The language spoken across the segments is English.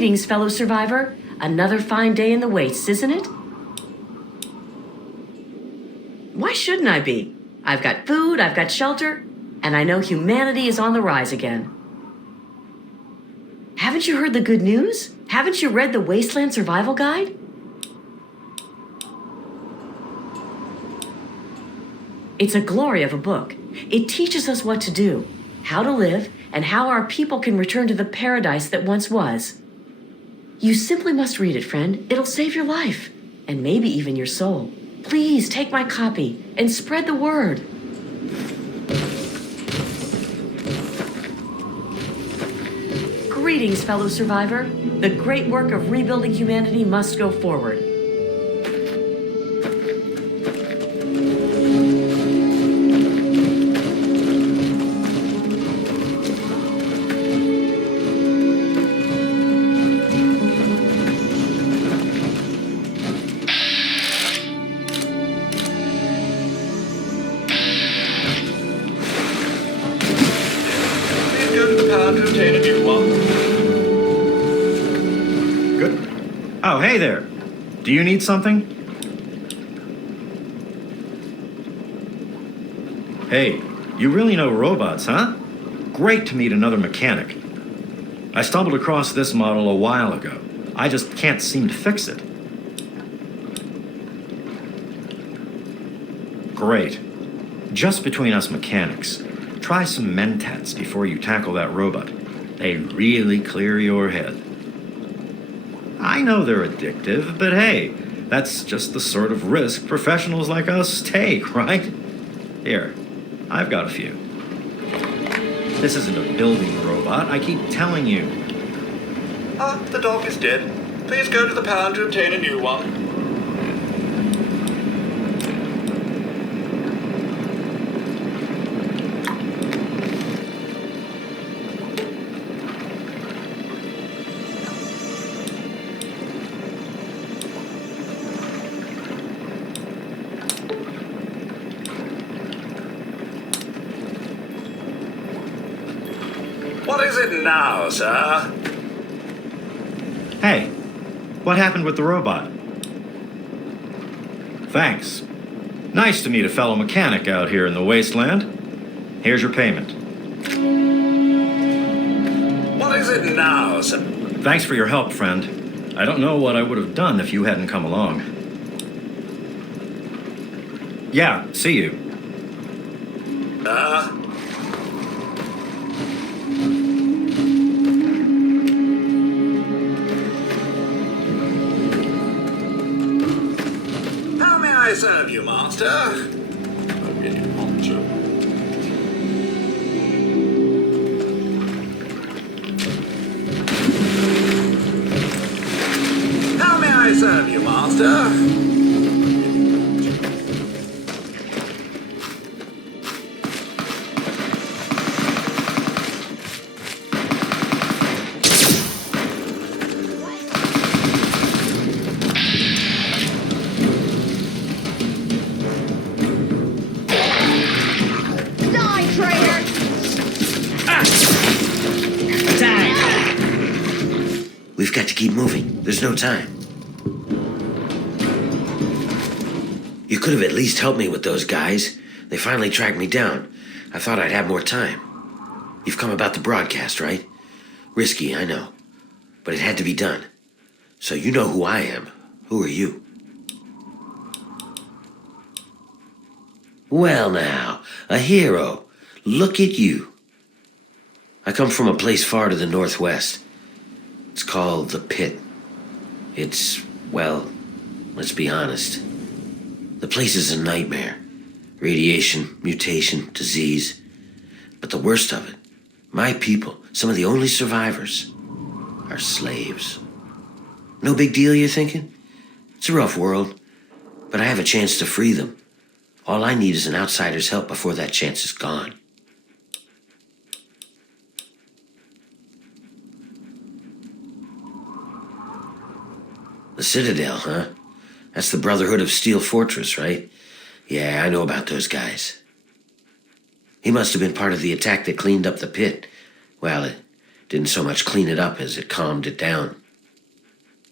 Greetings, fellow survivor. Another fine day in the wastes, isn't it? Why shouldn't I be? I've got food, I've got shelter, and I know humanity is on the rise again. Haven't you heard the good news? Haven't you read the Wasteland Survival Guide? It's a glory of a book. It teaches us what to do, how to live, and how our people can return to the paradise that once was. You simply must read it, friend. It'll save your life, and maybe even your soul. Please take my copy and spread the word. Greetings, fellow survivor. The great work of rebuilding humanity must go forward. Oh, hey there. Do you need something? Hey, you really know robots, huh? Great to meet another mechanic. I stumbled across this model a while ago. I just can't seem to fix it. Great. Just between us mechanics, try some mentats before you tackle that robot. They really clear your head. I know they're addictive, but hey, that's just the sort of risk professionals like us take, right? Here, I've got a few. This isn't a building robot, I keep telling you. The dog is dead. Please go to the pound to obtain a new one. What is it now, sir? Hey, what happened with the robot? Thanks. Nice to meet a fellow mechanic out here in the wasteland. Here's your payment. What is it now, sir? Thanks for your help, friend. I don't know what I would have done if you hadn't come along. Yeah, see you. How may I serve you, master? I really want to. How may I serve you, master? We've got to keep moving. There's no time. You could have at least helped me with those guys. They finally tracked me down. I thought I'd have more time. You've come about the broadcast, right? Risky, I know. But it had to be done. So you know who I am. Who are you? Well now, a hero. Look at you. I come from a place far to the northwest. It's called the PITT. It's, well, let's be honest. The place is a nightmare. Radiation, mutation, disease. But the worst of it, my people, some of the only survivors, are slaves. No big deal, you're thinking? It's a rough world, but I have a chance to free them. All I need is an outsider's help before that chance is gone. The Citadel, huh? That's the Brotherhood of Steel Fortress, right? Yeah, I know about those guys. He must have been part of the attack that cleaned up the pit. Well, it didn't so much clean it up as it calmed it down.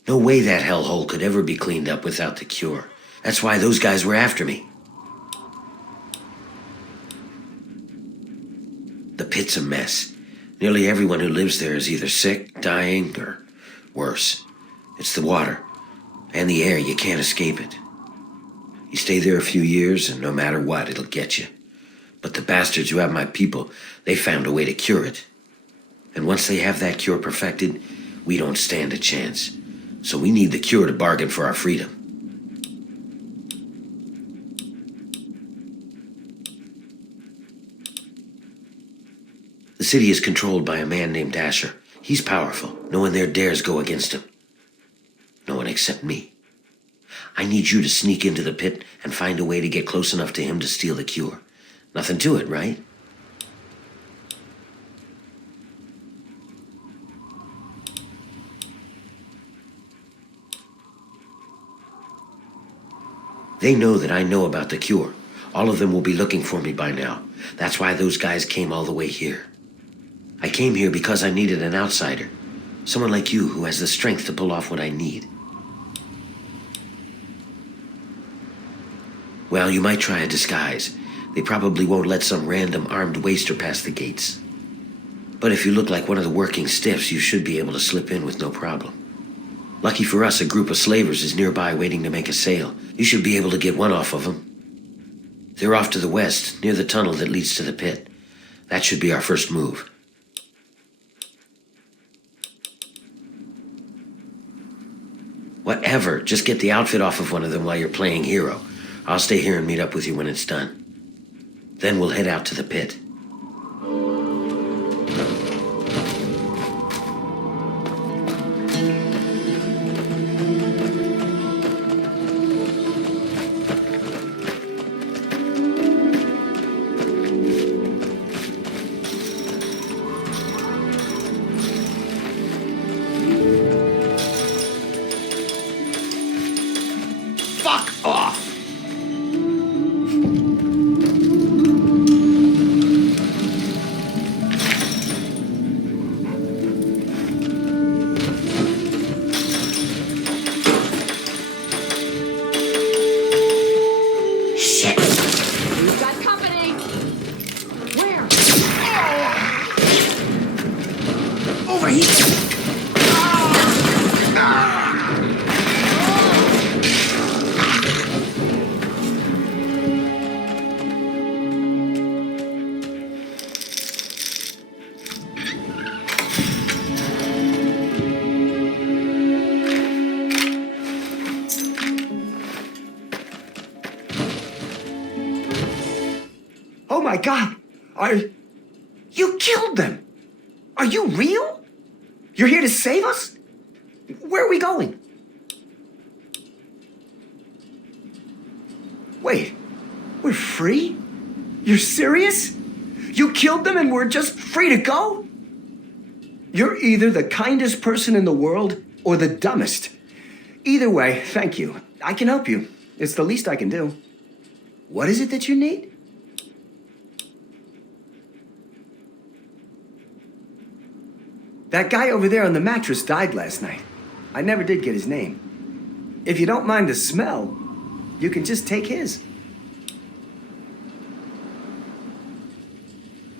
No way that hellhole could ever be cleaned up without the cure. That's why those guys were after me. The pit's a mess. Nearly everyone who lives there is either sick, dying, or worse. It's the water and the air. You can't escape it. You stay there a few years, and no matter what, it'll get you. But the bastards who have my people, they found a way to cure it. And once they have that cure perfected, we don't stand a chance. So we need the cure to bargain for our freedom. The city is controlled by a man named Asher. He's powerful. No one there dares go against him. No one except me. I need you to sneak into the pit and find a way to get close enough to him to steal the cure. Nothing to it, right? They know that I know about the cure. All of them will be looking for me by now. That's why those guys came all the way here. I came here because I needed an outsider. Someone like you who has the strength to pull off what I need. Well, you might try a disguise. They probably won't let some random armed waster pass the gates. But if you look like one of the working stiffs, you should be able to slip in with no problem. Lucky for us, a group of slavers is nearby waiting to make a sale. You should be able to get one off of them. They're off to the west, near the tunnel that leads to the pit. That should be our first move. Whatever, just get the outfit off of one of them while you're playing hero. I'll stay here and meet up with you when it's done. Then we'll head out to the pit. Fuck off! We've got company. Where? Over here! Oh my God! You killed them! Are you real? You're here to save us? Where are we going? Wait, we're free? You're serious? You killed them and we're just free to go? You're either the kindest person in the world or the dumbest. Either way, thank you. I can help you. It's the least I can do. What is it that you need? That guy over there on the mattress died last night. I never did get his name. If you don't mind the smell, you can just take his.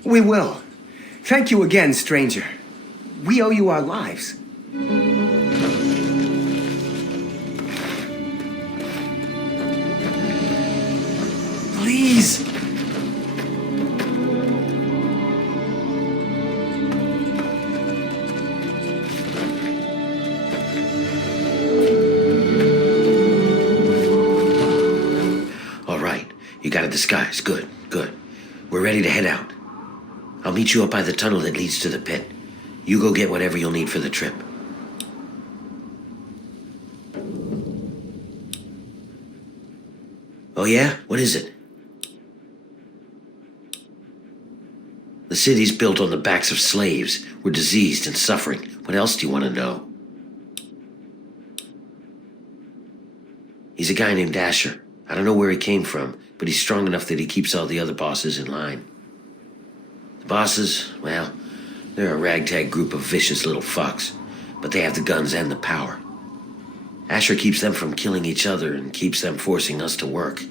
We will. Thank you again, stranger. We owe you our lives. Please. You got a disguise. Good, good. We're ready to head out. I'll meet you up by the tunnel that leads to the pit. You go get whatever you'll need for the trip. Oh yeah? What is it? The city's built on the backs of slaves. We're diseased and suffering. What else do you want to know? He's a guy named Asher. I don't know where he came from, but he's strong enough that he keeps all the other bosses in line. The bosses, well, they're a ragtag group of vicious little fucks, but they have the guns and the power. Asher keeps them from killing each other and keeps them forcing us to work.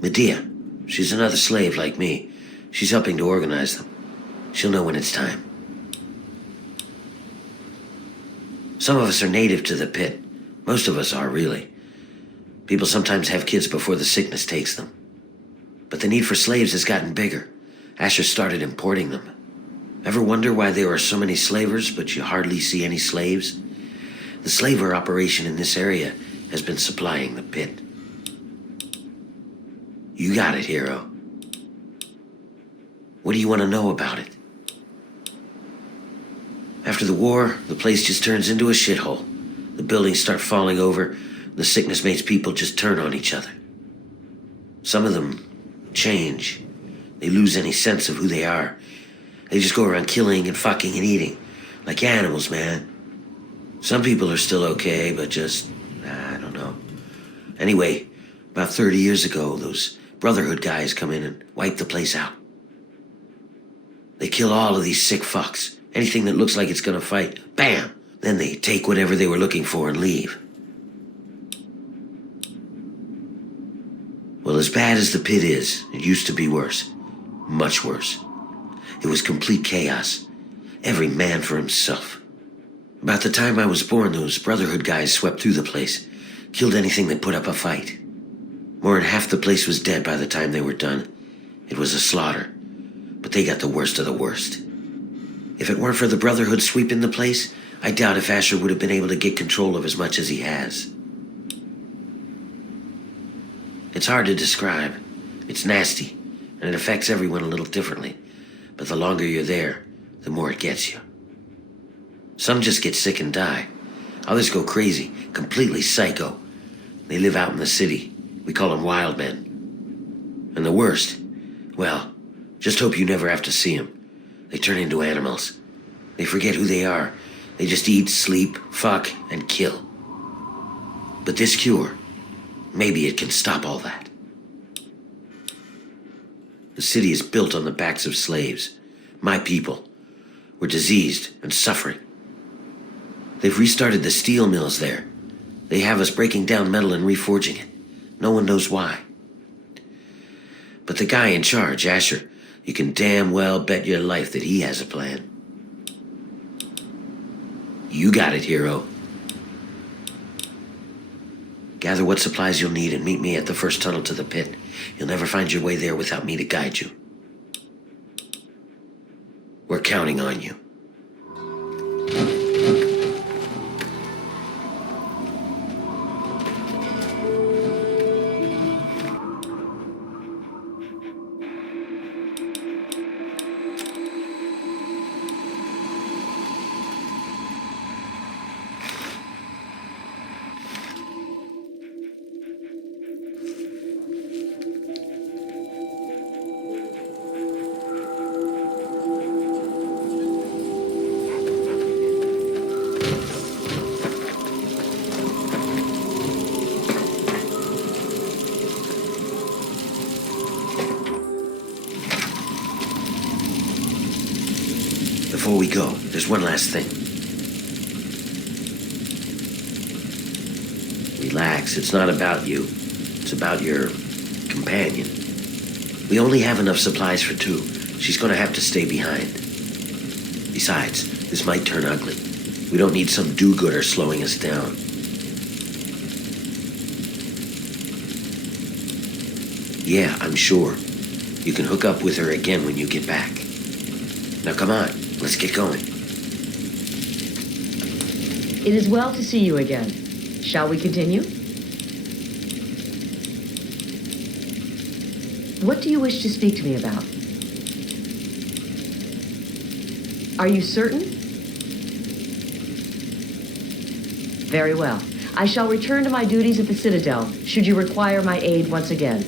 Medea, she's another slave like me. She's helping to organize them. She'll know when it's time. Some of us are native to the pit. Most of us are, really. People sometimes have kids before the sickness takes them. But the need for slaves has gotten bigger. Asher started importing them. Ever wonder why there are so many slavers, but you hardly see any slaves? The slaver operation in this area has been supplying the pit. You got it, hero. What do you want to know about it? After the war, the place just turns into a shithole. The buildings start falling over. The sickness makes people just turn on each other. Some of them change. They lose any sense of who they are. They just go around killing and fucking and eating. Like animals, man. Some people are still okay, but just, I don't know. Anyway, about 30 years ago, those Brotherhood guys come in and wipe the place out. They kill all of these sick fucks. Anything that looks like it's gonna fight, bam! Then they take whatever they were looking for and leave. Well, as bad as the pit is, it used to be worse. Much worse. It was complete chaos. Every man for himself. About the time I was born, those Brotherhood guys swept through the place. Killed anything that put up a fight. More than half the place was dead by the time they were done. It was a slaughter. But they got the worst of the worst. If it weren't for the Brotherhood sweeping the place, I doubt if Asher would have been able to get control of as much as he has. It's hard to describe. It's nasty, and it affects everyone a little differently. But the longer you're there, the more it gets you. Some just get sick and die. Others go crazy, completely psycho. They live out in the city. We call them wild men. And the worst, well, just hope you never have to see them. They turn into animals. They forget who they are. They just eat, sleep, fuck, and kill. But this cure, maybe it can stop all that. The city is built on the backs of slaves. My people. We're diseased and suffering. They've restarted the steel mills there. They have us breaking down metal and reforging it. No one knows why. But the guy in charge, Asher, you can damn well bet your life that he has a plan. You got it, hero. Gather what supplies you'll need and meet me at the first tunnel to the pit. You'll never find your way there without me to guide you. We're counting on you. Before we go, there's one last thing. Relax, it's not about you. It's about your companion. We only have enough supplies for 2. She's gonna have to stay behind. Besides, this might turn ugly. We don't need some do-gooder slowing us down. Yeah, I'm sure. You can hook up with her again when you get back. Now come on. Let's get going. It is well to see you again. Shall we continue? What do you wish to speak to me about? Are you certain? Very well. I shall return to my duties at the Citadel, should you require my aid once again.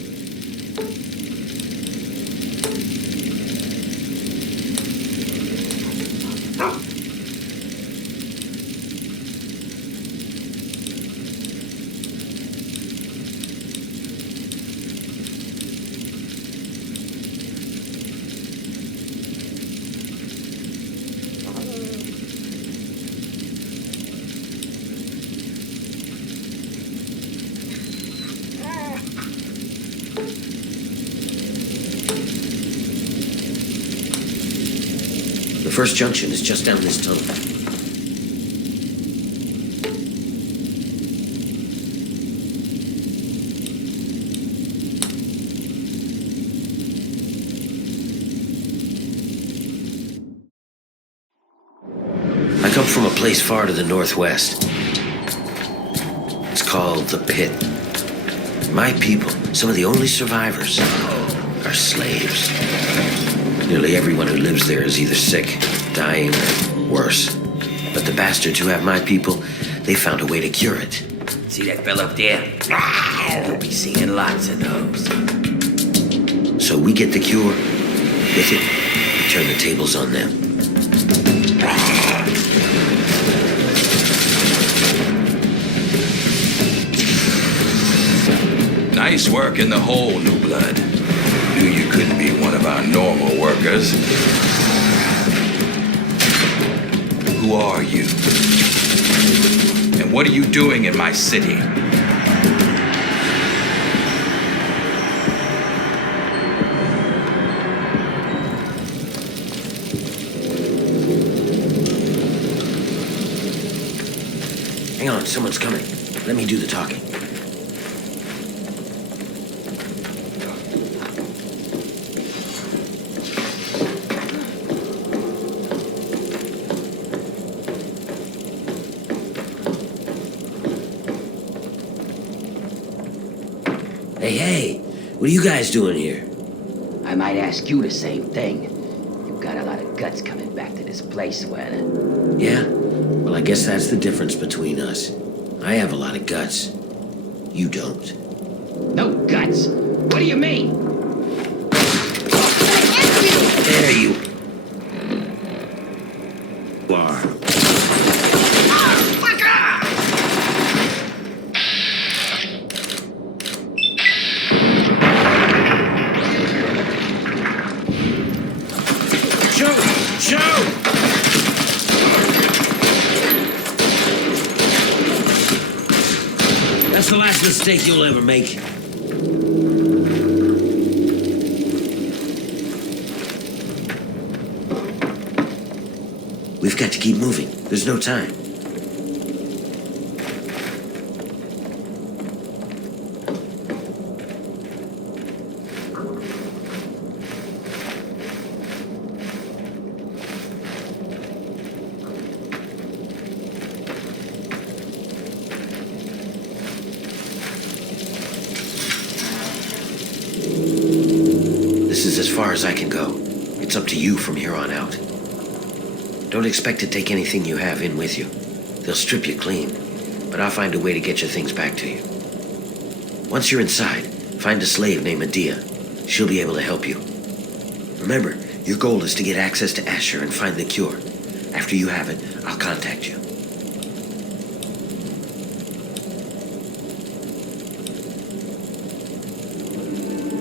first junction is just down this tunnel. I come from a place far to the northwest. It's called the Pit. My people, some of the only survivors, are slaves. Nearly everyone who lives there is either sick, dying, or worse. But the bastards who have my people, they found a way to cure it. See that fella up there? We'll be seeing lots of those. So we get the cure. With it, we turn the tables on them. Nice work in the hole, New Blood. Knew you couldn't be one of our normal workers. Who are you? And what are you doing in my city? Hang on, someone's coming. Let me do the talking. Hey, what are you guys doing here? I might ask you the same thing. You've got a lot of guts coming back to this place, well. Yeah? Well, I guess that's the difference between us. I have a lot of guts. You don't. No guts? What do you mean? There you are. That's the last mistake you'll ever make. We've got to keep moving. There's no time. This is as far as I can go. It's up to you from here on out. Don't expect to take anything you have in with you. They'll strip you clean, but I'll find a way to get your things back to you. Once you're inside, find a slave named Medea. She'll be able to help you. Remember, your goal is to get access to Asher and find the cure. After you have it, I'll contact you.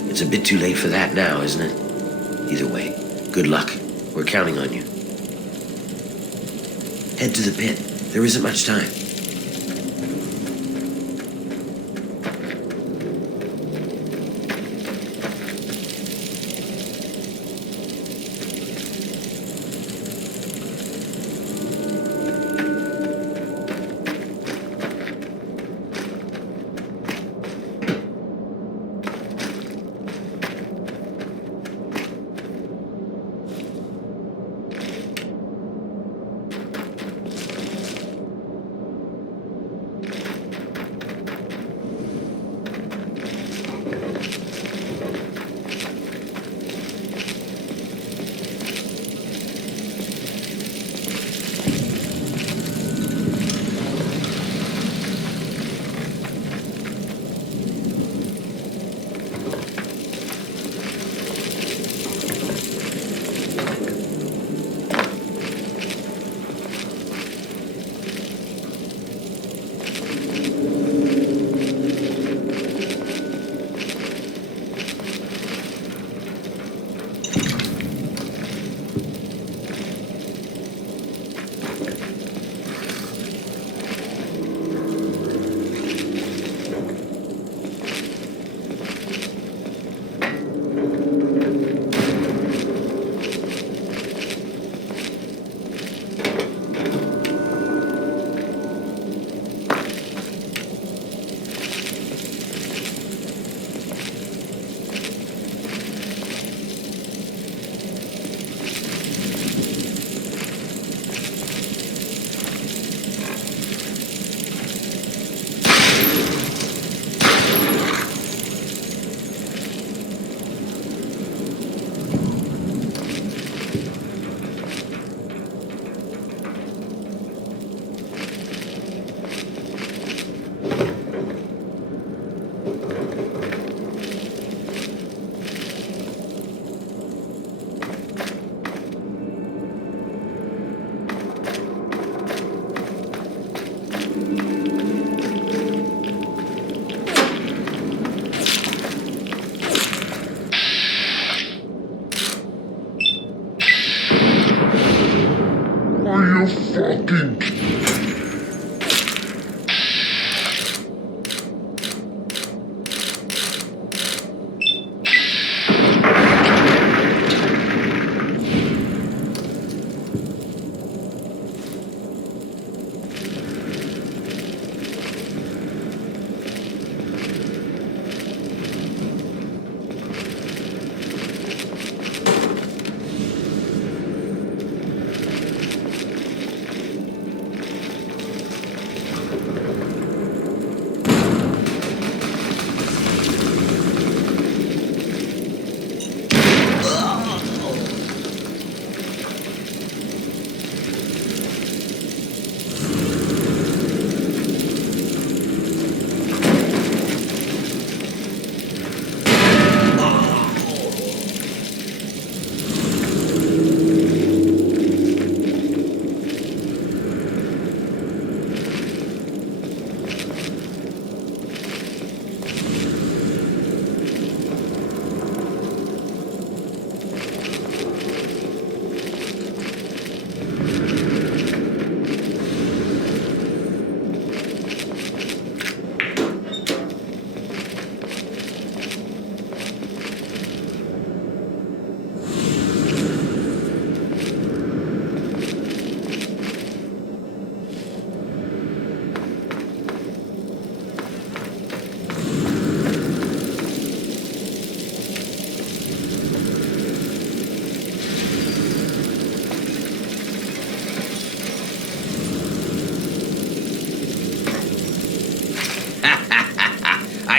It's a bit too late for that now, isn't it? Either way, good luck. We're counting on you. Head to the pit. There isn't much time.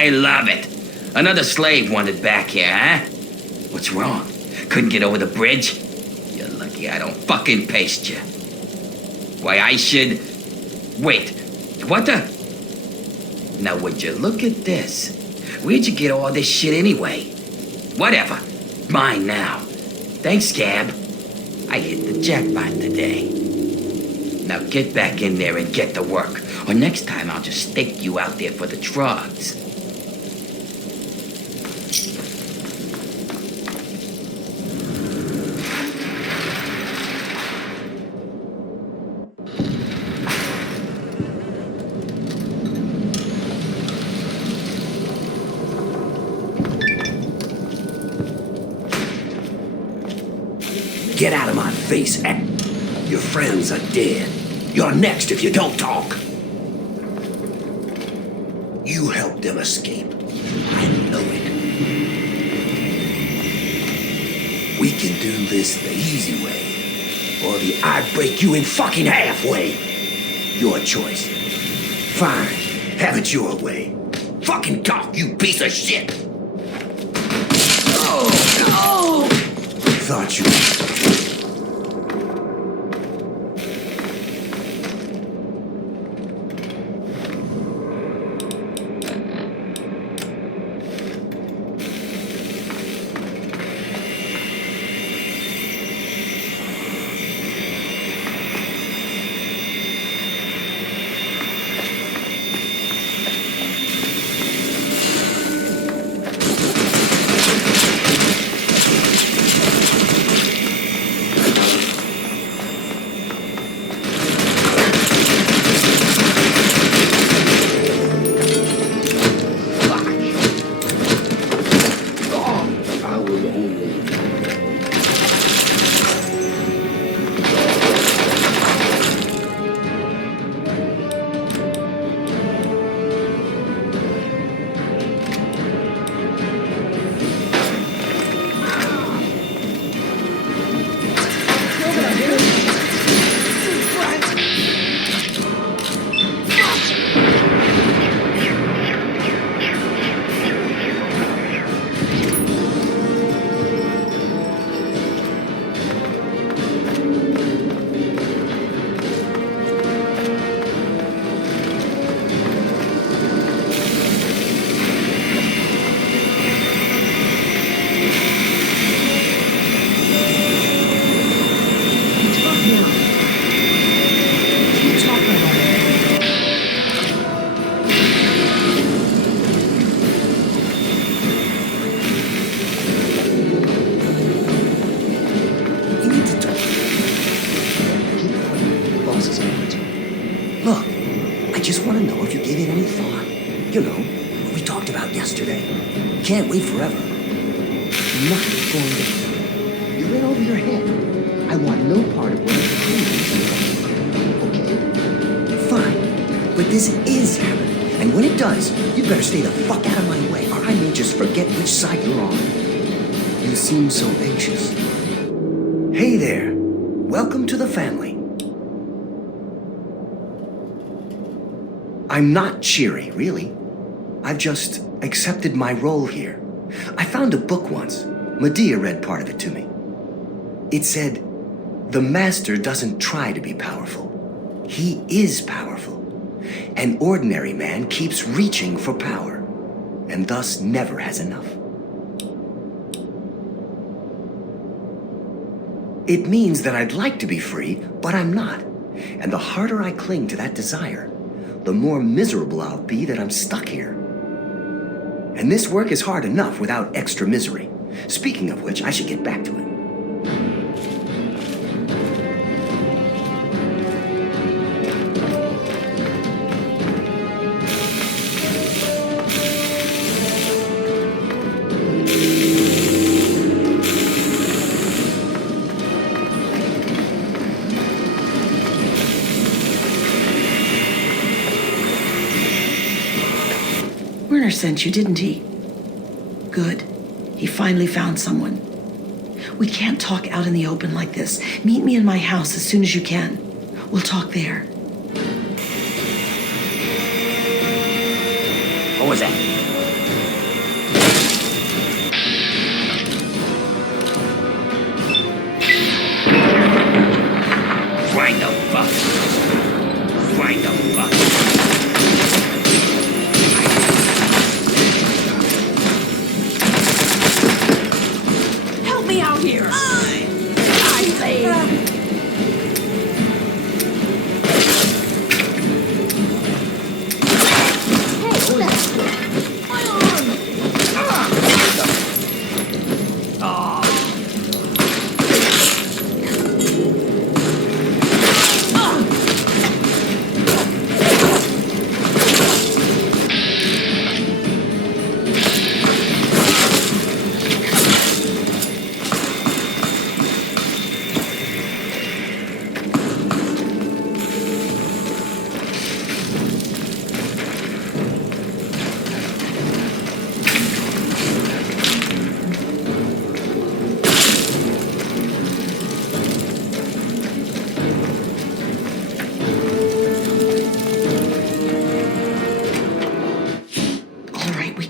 I love it. Another slave wanted back here, huh? What's wrong? Couldn't get over the bridge? You're lucky I don't fucking paste you. Why, I should... Wait, what the... Now, would you look at this? Where'd you get all this shit anyway? Whatever. Mine now. Thanks, Scab. I hit the jackpot today. Now get back in there and get to work. Or next time I'll just stake you out there for the drugs. Get out of my face, eh? Your friends are dead. You're next if you don't talk. You helped them escape. I know it. We can do this the easy way, or the I break you in fucking half way. Your choice. Fine. Have it your way. Fucking talk, you piece of shit! Oh, no! Thought you... Look, I just want to know if you gave it any thought. You know, what we talked about yesterday. Can't wait forever. Not going to... You're in over your head. I want no part of what you're doing. Okay? Fine. But this is happening. And when it does, you better stay the fuck out of my way, or I may just forget which side you're on. You seem so anxious. Hey there. Welcome to the family. I'm not cheery, really. I've just accepted my role here. I found a book once. Medea read part of it to me. It said, "The master doesn't try to be powerful. He is powerful. An ordinary man keeps reaching for power, and thus never has enough." It means that I'd like to be free, but I'm not. And the harder I cling to that desire, the more miserable I'll be that I'm stuck here. And this work is hard enough without extra misery. Speaking of which, I should get back to it. Werner sent you, didn't he? Good. He finally found someone. We can't talk out in the open like this. Meet me in my house as soon as you can. We'll talk there. What was that?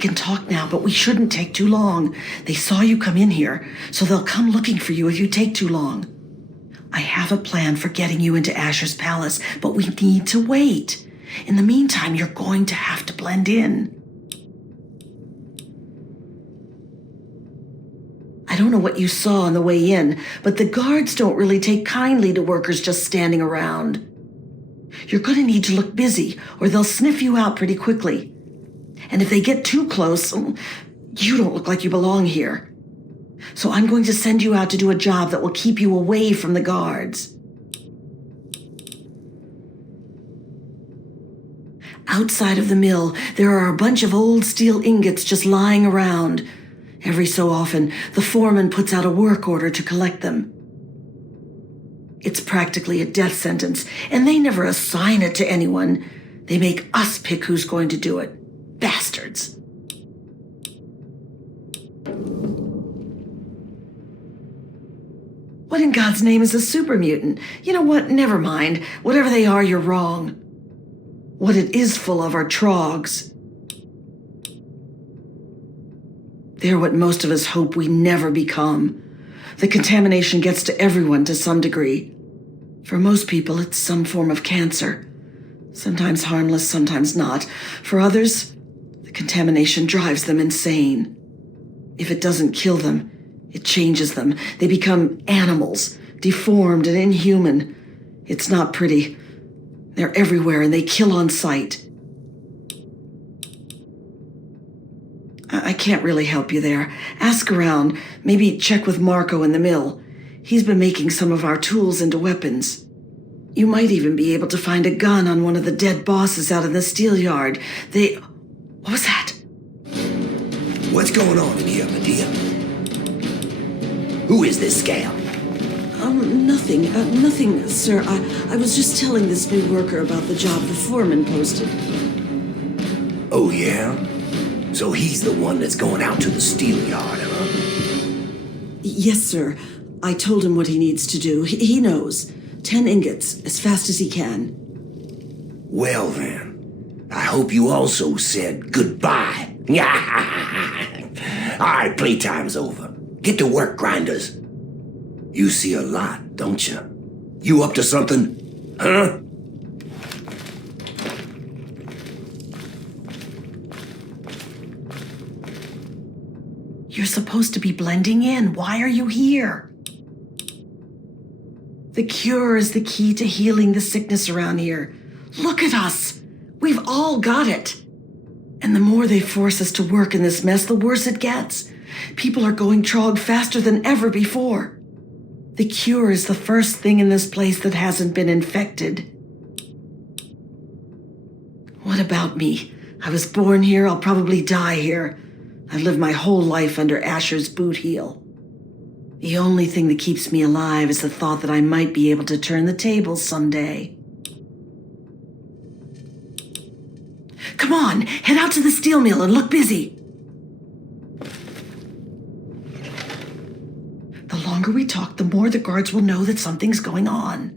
can talk now, but we shouldn't take too long. They saw you come in here, so they'll come looking for you if you take too long. I have a plan for getting you into Asher's palace, but we need to wait. In the meantime, you're going to have to blend in. I don't know what you saw on the way in, but the guards don't really take kindly to workers just standing around. You're going to need to look busy, or they'll sniff you out pretty quickly. And if they get too close, you don't look like you belong here. So I'm going to send you out to do a job that will keep you away from the guards. Outside of the mill, there are a bunch of old steel ingots just lying around. Every so often, the foreman puts out a work order to collect them. It's practically a death sentence, and they never assign it to anyone. They make us pick who's going to do it. Bastards. What in God's name is a super mutant? You know what? Never mind. Whatever they are, you're wrong. What it is full of are trogs. They're what most of us hope we never become. The contamination gets to everyone to some degree. For most people, it's some form of cancer. Sometimes harmless, sometimes not. For others, the contamination drives them insane. If it doesn't kill them, it changes them. They become animals, deformed and inhuman. It's not pretty. They're everywhere and they kill on sight. I can't really help you there. Ask around. Maybe check with Marco in the mill. He's been making some of our tools into weapons. You might even be able to find a gun on one of the dead bosses out in the steel yard. What was that? What's going on in here, Medea? Who is this scam? Nothing. Nothing, sir. I was just telling this new worker about the job the foreman posted. Oh, yeah? So he's the one that's going out to the steel yard, huh? Yes, sir. I told him what he needs to do. He knows. 10 ingots, as fast as he can. Well, then. I hope you also said goodbye. All right, playtime's over. Get to work, grinders. You see a lot, don't you? You up to something? Huh? You're supposed to be blending in. Why are you here? The cure is the key to healing the sickness around here. Look at us. We've all got it. And the more they force us to work in this mess, the worse it gets. People are going trog faster than ever before. The cure is the first thing in this place that hasn't been infected. What about me? I was born here. I'll probably die here. I've lived my whole life under Asher's boot heel. The only thing that keeps me alive is the thought that I might be able to turn the tables someday. Come on, head out to the steel mill and look busy. The longer we talk, the more the guards will know that something's going on.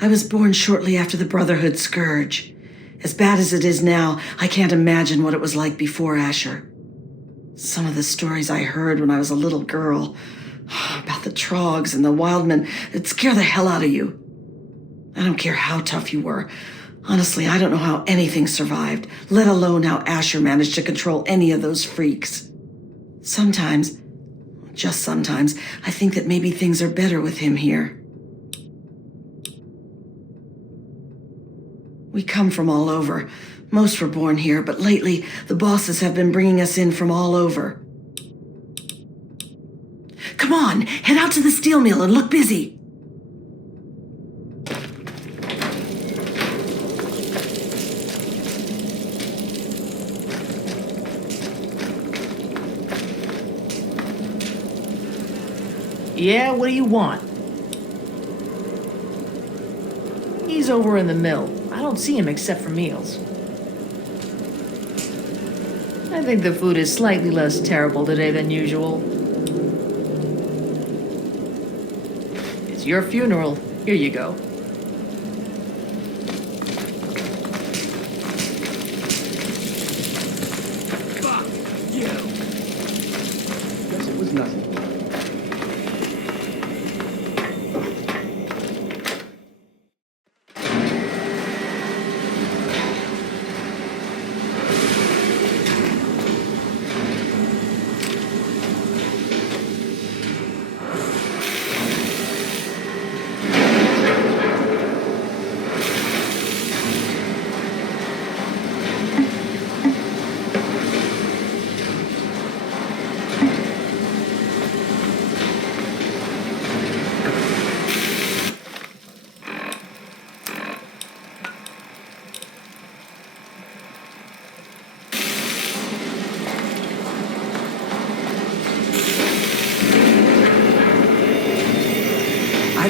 I was born shortly after the Brotherhood Scourge. As bad as it is now, I can't imagine what it was like before Asher. Some of the stories I heard when I was a little girl, about the Trogs and the Wildmen, it'd scare the hell out of you. I don't care how tough you were. Honestly, I don't know how anything survived, let alone how Asher managed to control any of those freaks. Sometimes, just sometimes, I think that maybe things are better with him here. We come from all over. Most were born here, but lately, the bosses have been bringing us in from all over. Come on, head out to the steel mill and look busy. Yeah, what do you want? He's over in the mill. I don't see him except for meals. I think the food is slightly less terrible today than usual. It's your funeral. Here you go.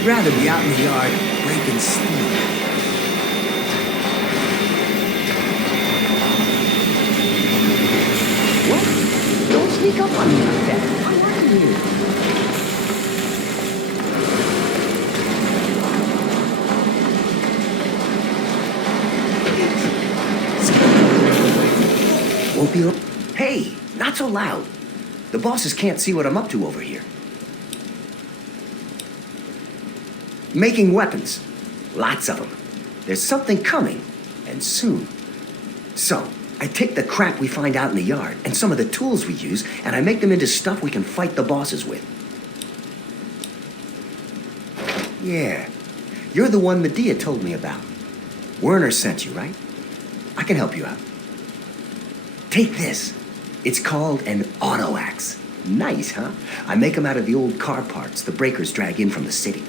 I'd rather be out in the yard breaking steel. What? Don't sneak up on me like that. I'm working here. Won't be. Hey, not so loud. The bosses can't see what I'm up to over here. Making weapons. Lots of them. There's something coming, and soon. So, I take the crap we find out in the yard and some of the tools we use, and I make them into stuff we can fight the bosses with. Yeah, you're the one Medea told me about. Werner sent you, right? I can help you out. Take this. It's called an auto axe. Nice, huh? I make them out of the old car parts the breakers drag in from the city.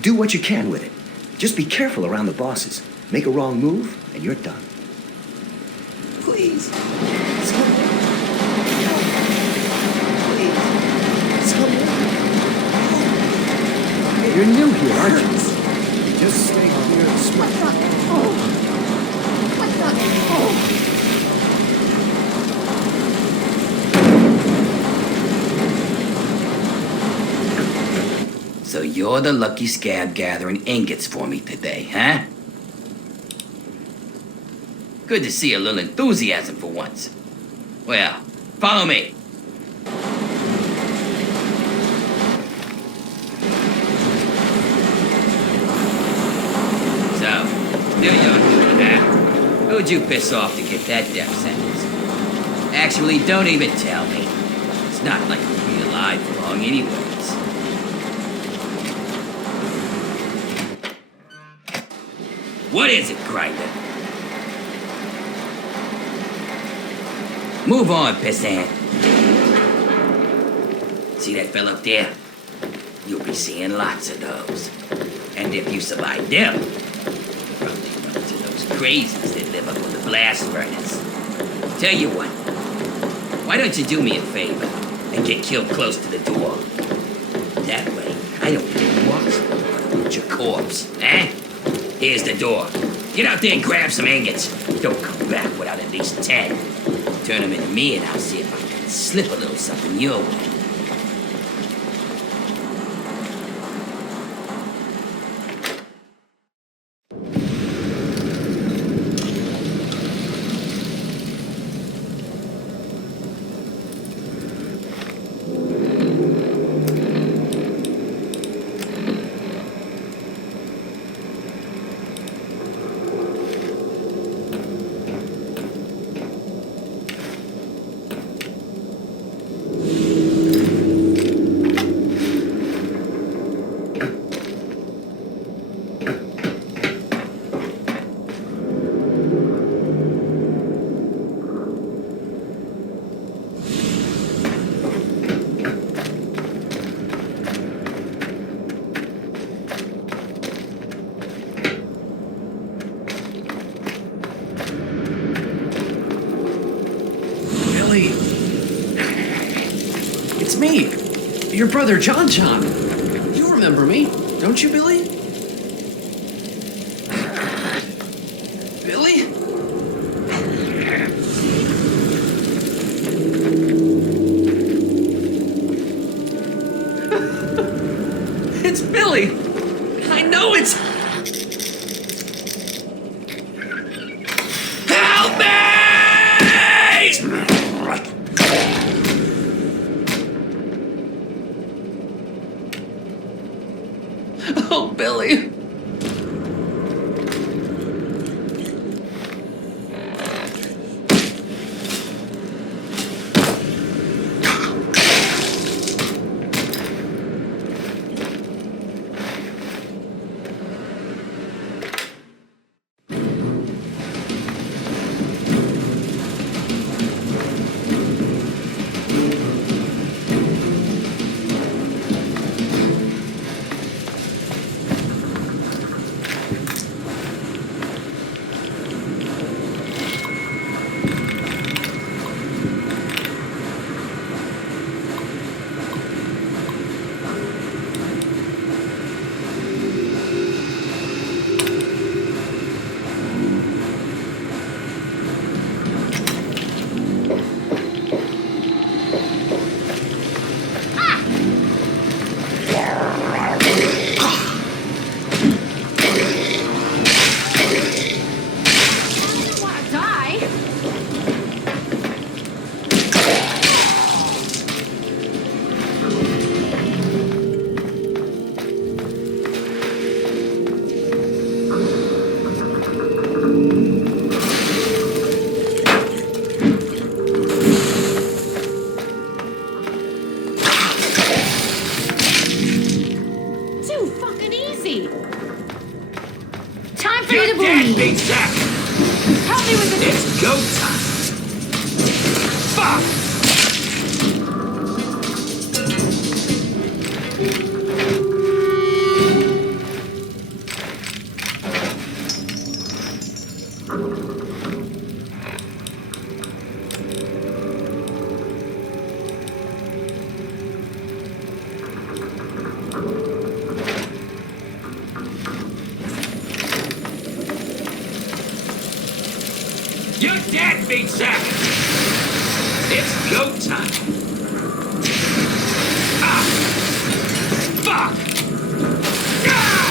Do what you can with it. Just be careful around the bosses. Make a wrong move, and you're done. Please. Someone. Help. Please. Someone. Help. You're new here, aren't you? Just stay clear and smart. So you're the lucky scab gathering ingots for me today, huh? Good to see a little enthusiasm for once. Well, follow me. So, New York, huh? Who'd you piss off to get that death sentence? Actually, don't even tell me. It's not like you'll be alive for long anyways. What is it, Grinder? Move on, pissant. See that fellow up there? You'll be seeing lots of those. And if you survive them, you'll probably run into those crazies that live up on the blast furnace. Tell you what, why don't you do me a favor and get killed close to the door? That way, I don't get walks with your corpse, eh? Here's the door. Get out there and grab some ingots. Don't come back without at least 10. Turn them into me and I'll see if I can slip a little something your way. It's me, your brother John. You remember me, don't you, Billy? Billy? It's Billy! I know it's... Help me! Oh, Billy. back! Help me with this! It's go time! Fuck! You're dead, big sack! It's go time! Ah! Fuck! Ah!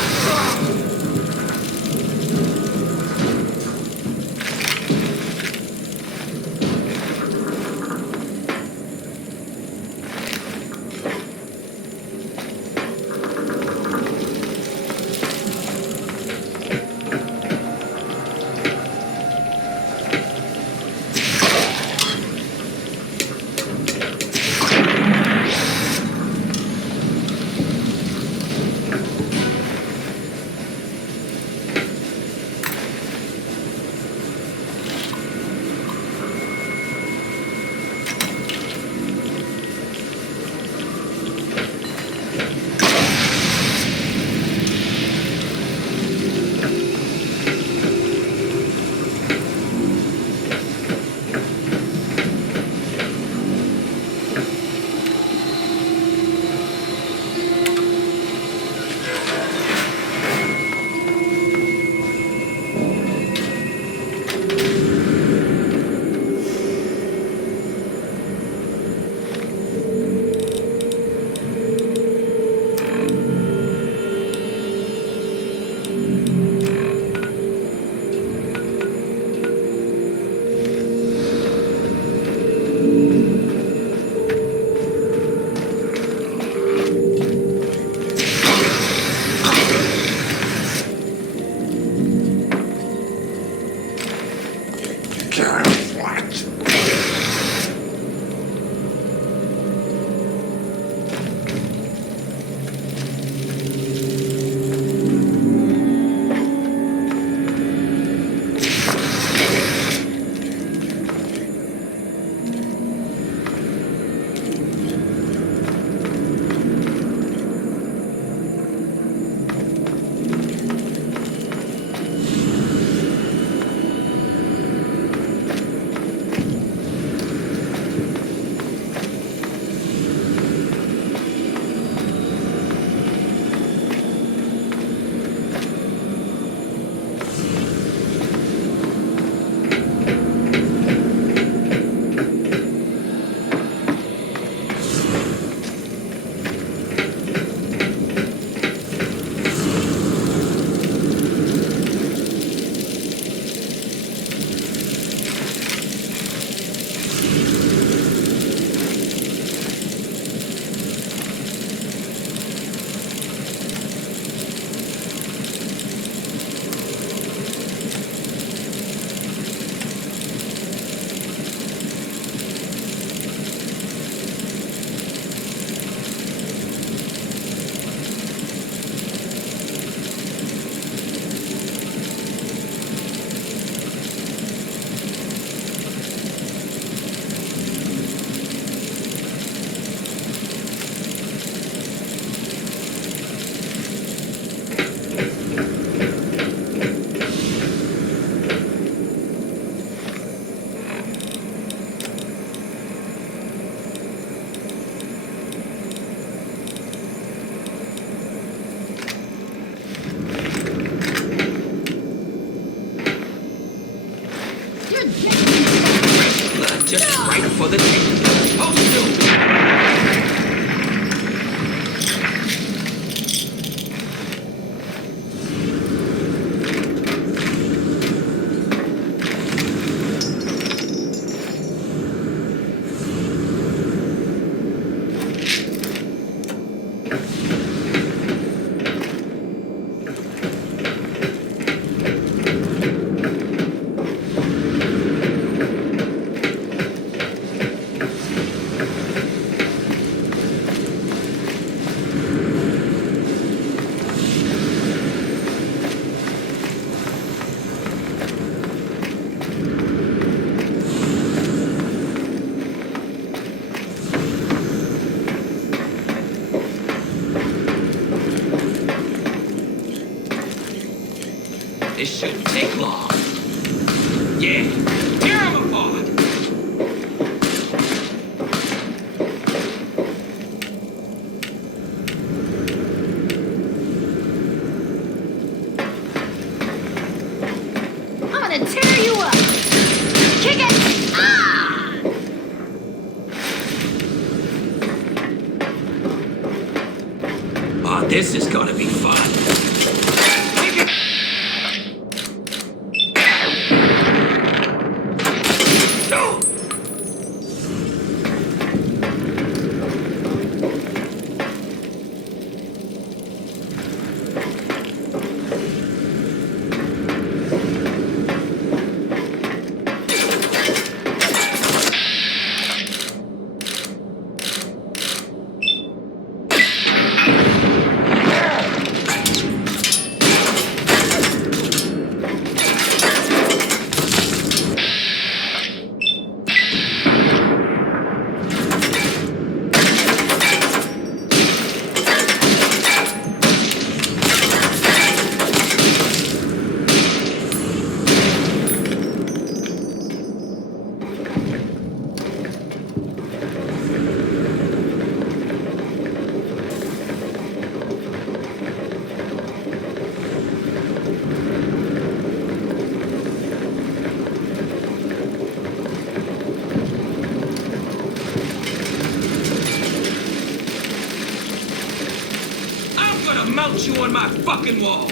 Just right for the tape. Hold still. Yeah, tear him apart! I'm gonna tear you up! Kick it! Ah! Oh, this is gonna be fun. Mount you on my fucking wall!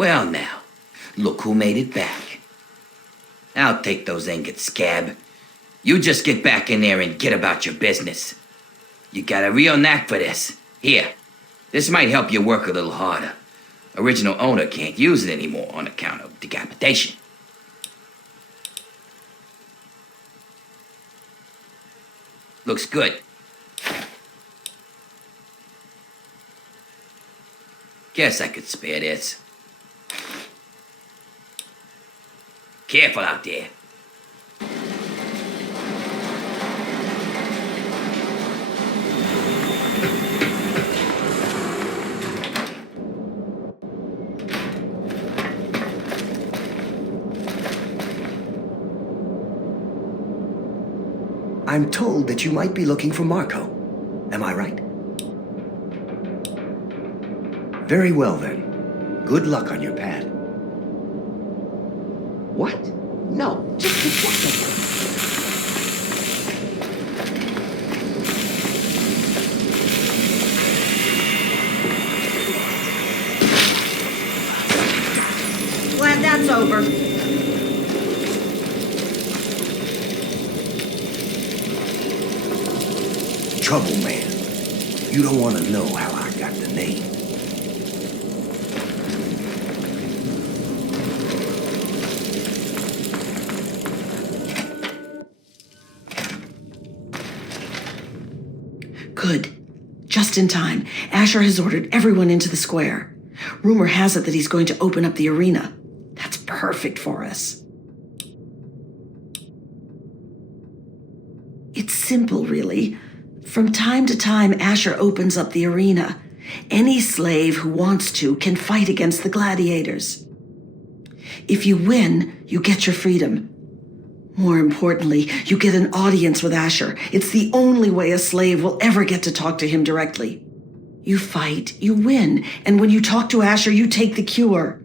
Well now, look who made it back. I'll take those ingots, Scab. You just get back in there and get about your business. You got a real knack for this. Here, this might help you work a little harder. Original owner can't use it anymore on account of decapitation. Looks good. Guess I could spare this. Careful out there. I'm told that you might be looking for Marco. Am I right? Very well then. Good luck on your pad. What? No, just a second. Glad that's over. Trouble man. You don't want to know how I got the name. Good. Just in time. Asher has ordered everyone into the square. Rumor has it that he's going to open up the arena. That's perfect for us. It's simple, really. From time to time, Asher opens up the arena. Any slave who wants to can fight against the gladiators. If you win, you get your freedom. More importantly, you get an audience with Asher. It's the only way a slave will ever get to talk to him directly. You fight, you win, and when you talk to Asher, you take the cure.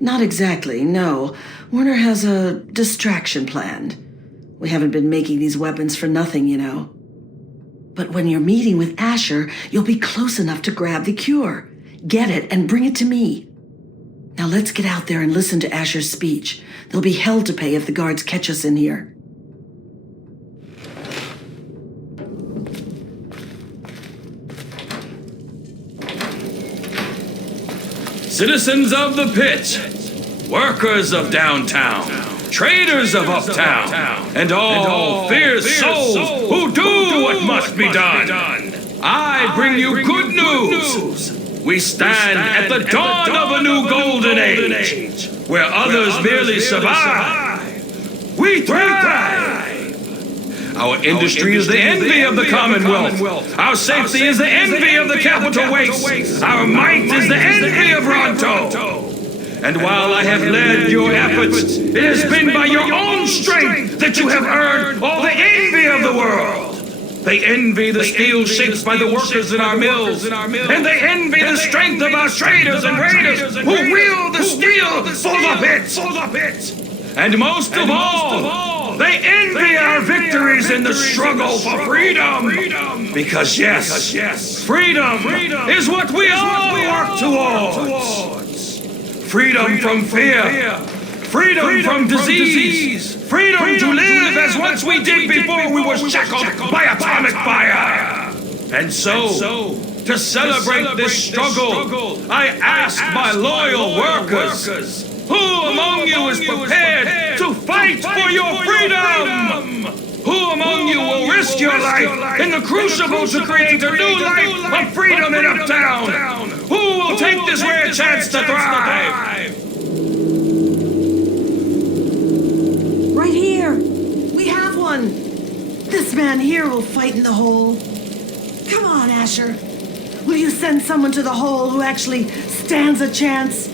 Not exactly, no. Werner has a distraction planned. We haven't been making these weapons for nothing, you know. But when you're meeting with Asher, you'll be close enough to grab the cure. Get it and bring it to me. Now let's get out there and listen to Asher's speech. There'll be hell to pay if the guards catch us in here. Citizens of the pit, workers of downtown, traders of uptown, and all fierce souls who do what must be done. I bring you good news. We stand at the dawn of a new golden age, where others merely survive. We thrive. Our industry is the envy of the Commonwealth. Our safety is the envy of the capital waste. Our might is the envy of Ronto. And while I have led your efforts, it has been by your own strength that you have earned all the envy of the world. They envy the steel shaped by the workers in our mills, and they envy the strength of our traders and raiders who wield the steel for the pit. And most of all, they envy our victories in the struggle for freedom. Because yes, freedom is what we all work towards. Freedom from fear, freedom from disease, freedom to live as once we did before we were shackled by atomic fire. And so, to celebrate this struggle, I ask my loyal workers, who among you is prepared to fight for your freedom? Who among you will risk your life in the crucible to create a new life of freedom in Uptown? Who will take this rare chance to thrive? Right here. We have one. This man here will fight in the hole. Come on, Asher. Will you send someone to the hole who actually stands a chance?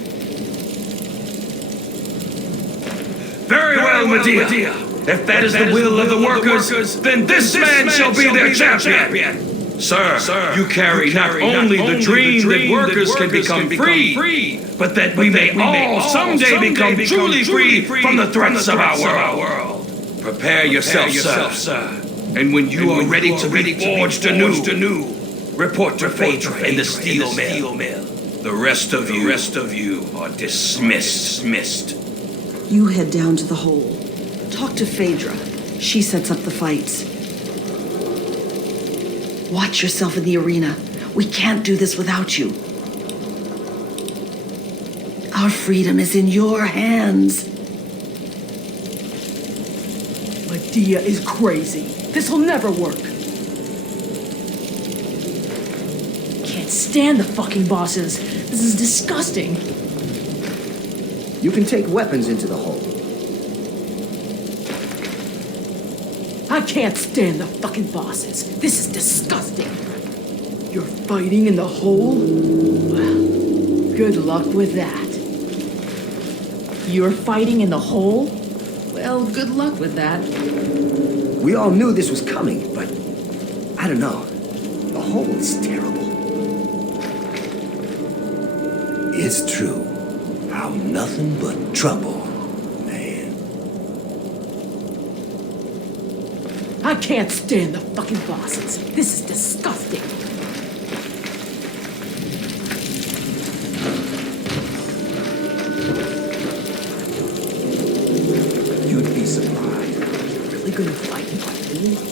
Very well, Medea. If that is the will of the workers, then this man shall be their champion. Sir, you carry not only the dream that workers can become free, but that we may all someday become truly free from the threats of our world. Prepare yourself, sir. And when you are ready to be forged anew, Report to Phaedra in the steel mill. The rest of you are dismissed. You head down to the hole. Talk to Phaedra. She sets up the fights. Watch yourself in the arena. We can't do this without you. Our freedom is in your hands. Medea is crazy. This'll never work. Can't stand the fucking bosses. This is disgusting. You can take weapons into the hole. I can't stand the fucking bosses. This is disgusting. You're fighting in the hole? Well, good luck with that. You're fighting in the hole? Well, good luck with that. We all knew this was coming, but I don't know. The hole is terrible. It's true. How nothing but trouble, man. I can't stand the fucking bosses. This is disgusting. You'd be surprised. Really gonna fight in my hole?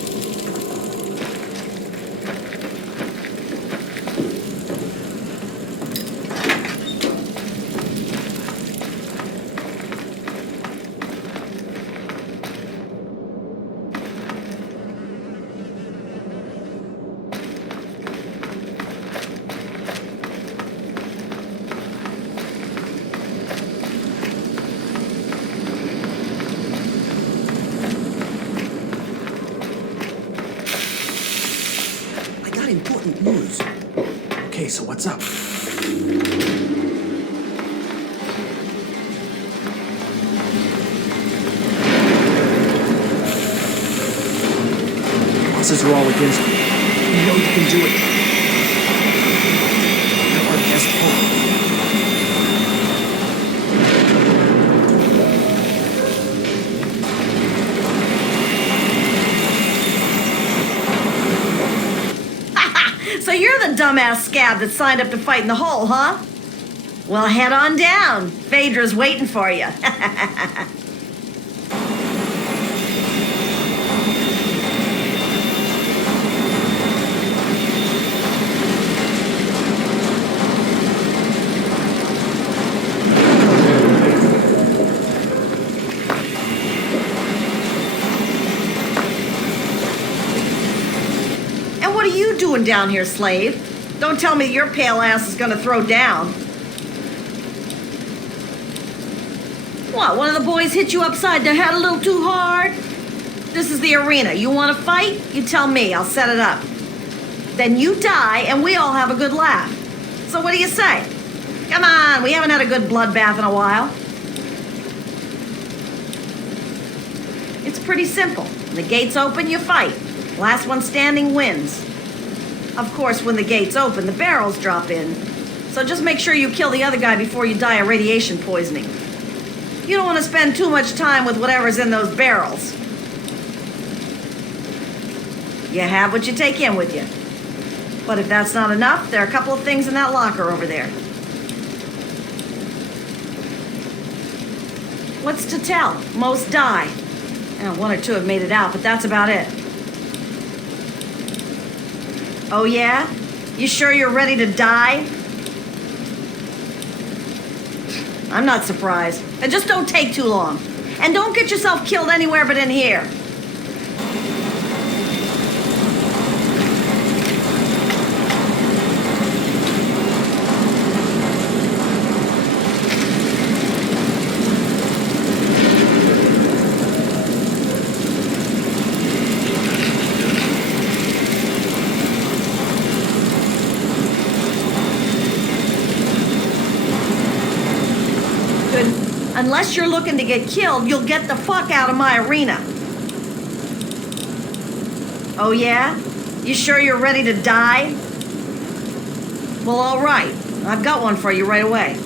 Important news. Okay, so what's up? Bosses are all against me. You know you can do it. You're our best hope. So you're the dumbass scab that signed up to fight in the hole, huh? Well, head on down. Phaedra's waiting for you. What are you doing down here, slave? Don't tell me your pale ass is gonna throw down. What, one of the boys hit you upside the head a little too hard? This is the arena. You wanna fight? You tell me, I'll set it up. Then you die and we all have a good laugh. So what do you say? Come on, we haven't had a good bloodbath in a while. It's pretty simple. When the gates open, you fight. Last one standing wins. Of course, when the gates open, the barrels drop in. So just make sure you kill the other guy before you die of radiation poisoning. You don't want to spend too much time with whatever's in those barrels. You have what you take in with you. But if that's not enough, there are a couple of things in that locker over there. What's to tell? Most die. One or two have made it out, but that's about it. Oh yeah? You sure you're ready to die? I'm not surprised. And just don't take too long. And don't get yourself killed anywhere but in here. Unless you're looking to get killed, you'll get the fuck out of my arena. Oh yeah? You sure you're ready to die? Well, all right. I've got one for you right away.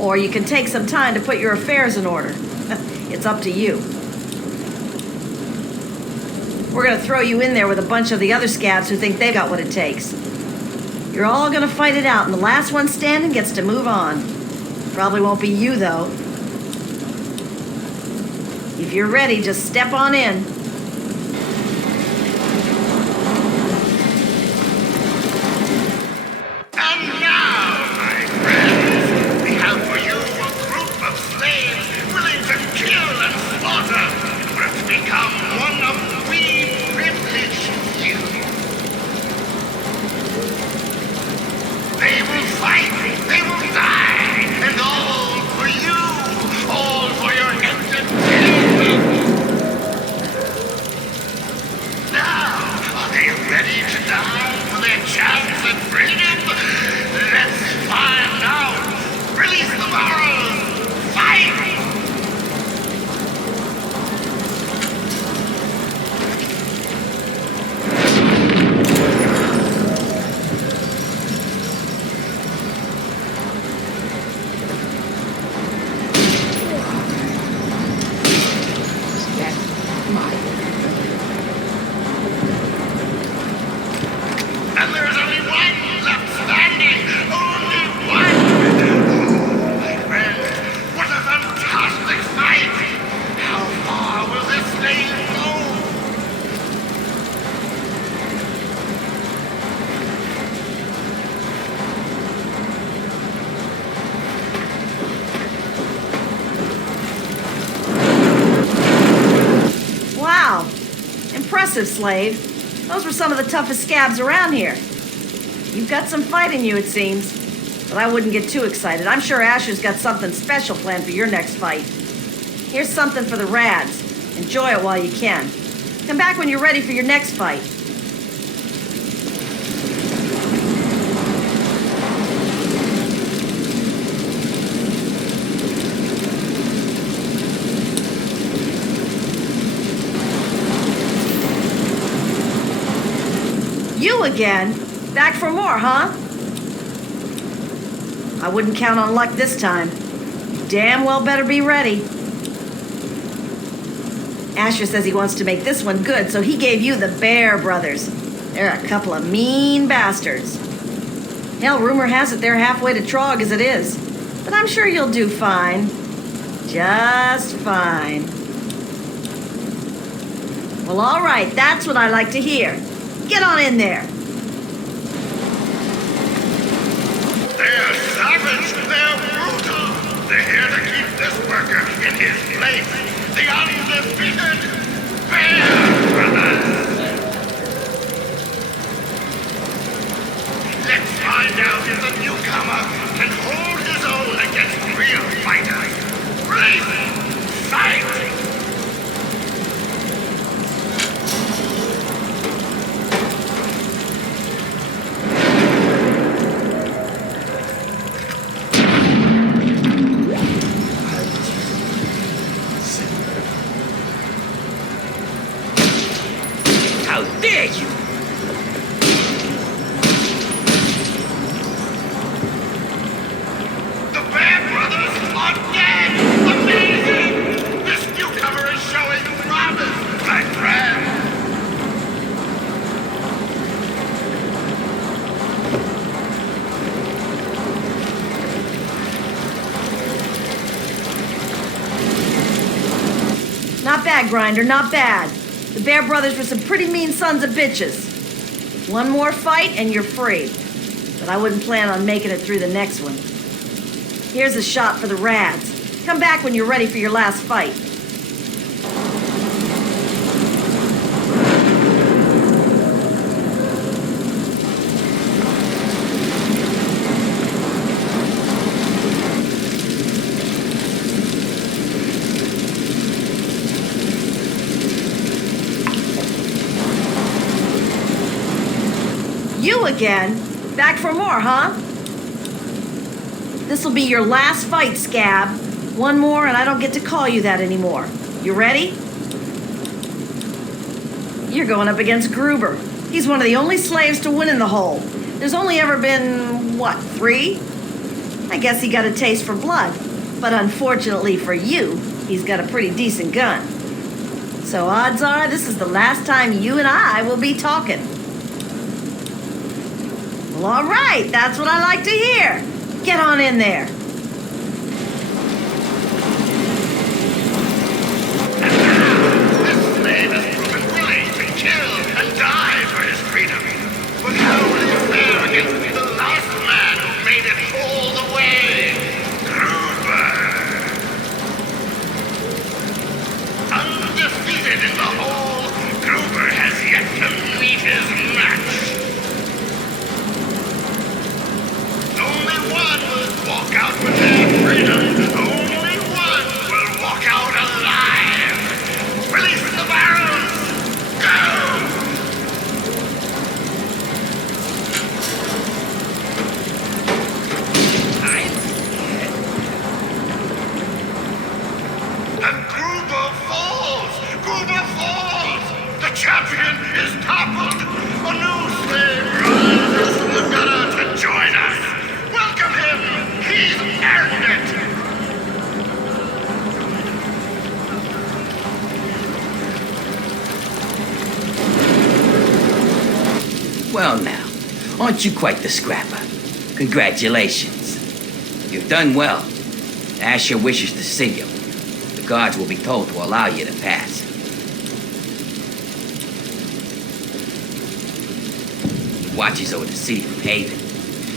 Or you can take some time to put your affairs in order. It's up to you. We're gonna throw you in there with a bunch of the other scabs who think they've got what it takes. You're all gonna fight it out, and the last one standing gets to move on. Probably won't be you, though. If you're ready, just step on in. And now, my friends, we have for you a group of slaves willing to kill and slaughter in order to become one of we privileged few. They will fight, they will die, and all for you, all for your entertainment. Now, are they ready to die for their chance at freedom? Let's find out. Release the barrels. Fight! And there's only one left standing. Only one. Oh, my friend, what a fantastic fight. How far will this slave go? Wow. Impressive, slave. Those were some of the toughest scabs around here. You've got some fight in you, it seems. But I wouldn't get too excited. I'm sure Asher's got something special planned for your next fight. Here's something for the Rads. Enjoy it while you can. Come back when you're ready for your next fight. You again? Back for more, huh? I wouldn't count on luck this time. You damn well better be ready. Asher says he wants to make this one good, so he gave you the Bear Brothers. They're a couple of mean bastards. Hell, rumor has it they're halfway to Trog as it is. But I'm sure you'll do fine. Just fine. Well, all right, that's what I like to hear. Get on in there. They're savage, they're brutal. They're here to keep this worker in his place. The undefeated Bear Brothers. Let's find out if the newcomer can hold his own against real fighters. Race, fight! How dare you! The Bear Brothers are dead! Amazing! This newcomer is showing promise, my friend! Not bad, Grinder, not bad. The Bear Brothers were some pretty mean sons of bitches. One more fight and you're free. But I wouldn't plan on making it through the next one. Here's a shot for the Rads. Come back when you're ready for your last fight. You again? Back for more, huh? This'll be your last fight, Scab. One more and I don't get to call you that anymore. You ready? You're going up against Gruber. He's one of the only slaves to win in the hole. There's only ever been, what, 3? I guess he got a taste for blood. But unfortunately for you, he's got a pretty decent gun. So odds are this is the last time you and I will be talking. Well, all right. That's what I like to hear. Get on in there. This slave has proven willing to kill and die for his freedom. But how will he fare against the last man who made it all the way? Gruber. Undefeated in the hole, Gruber has yet to meet his match. Only one will walk out with their freedom. Only one will walk out alive. Release the barrels. Go! And Gruber falls! Gruber falls! The champion is toppled! A new slave rises from the gutter to join us! Welcome him! He's earned it! Well now, aren't you quite the scrapper? Congratulations. You've done well. Asher wishes to see you. The guards will be told to allow you to pass. He watches over the city from Haven.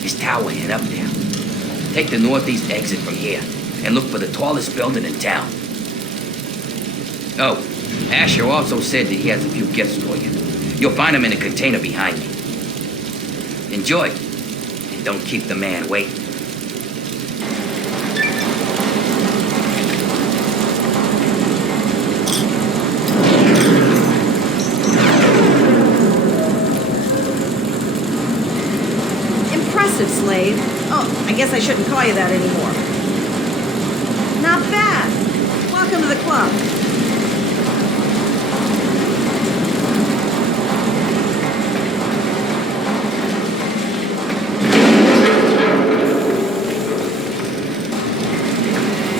His tower head up there. Take the northeast exit from here and look for the tallest building in town. Oh, Asher also said that he has a few gifts for you. You'll find them in a container behind me. Enjoy, and don't keep the man waiting. Impressive, slave. Oh, I guess I shouldn't call you that anymore. Not bad. Welcome to the club.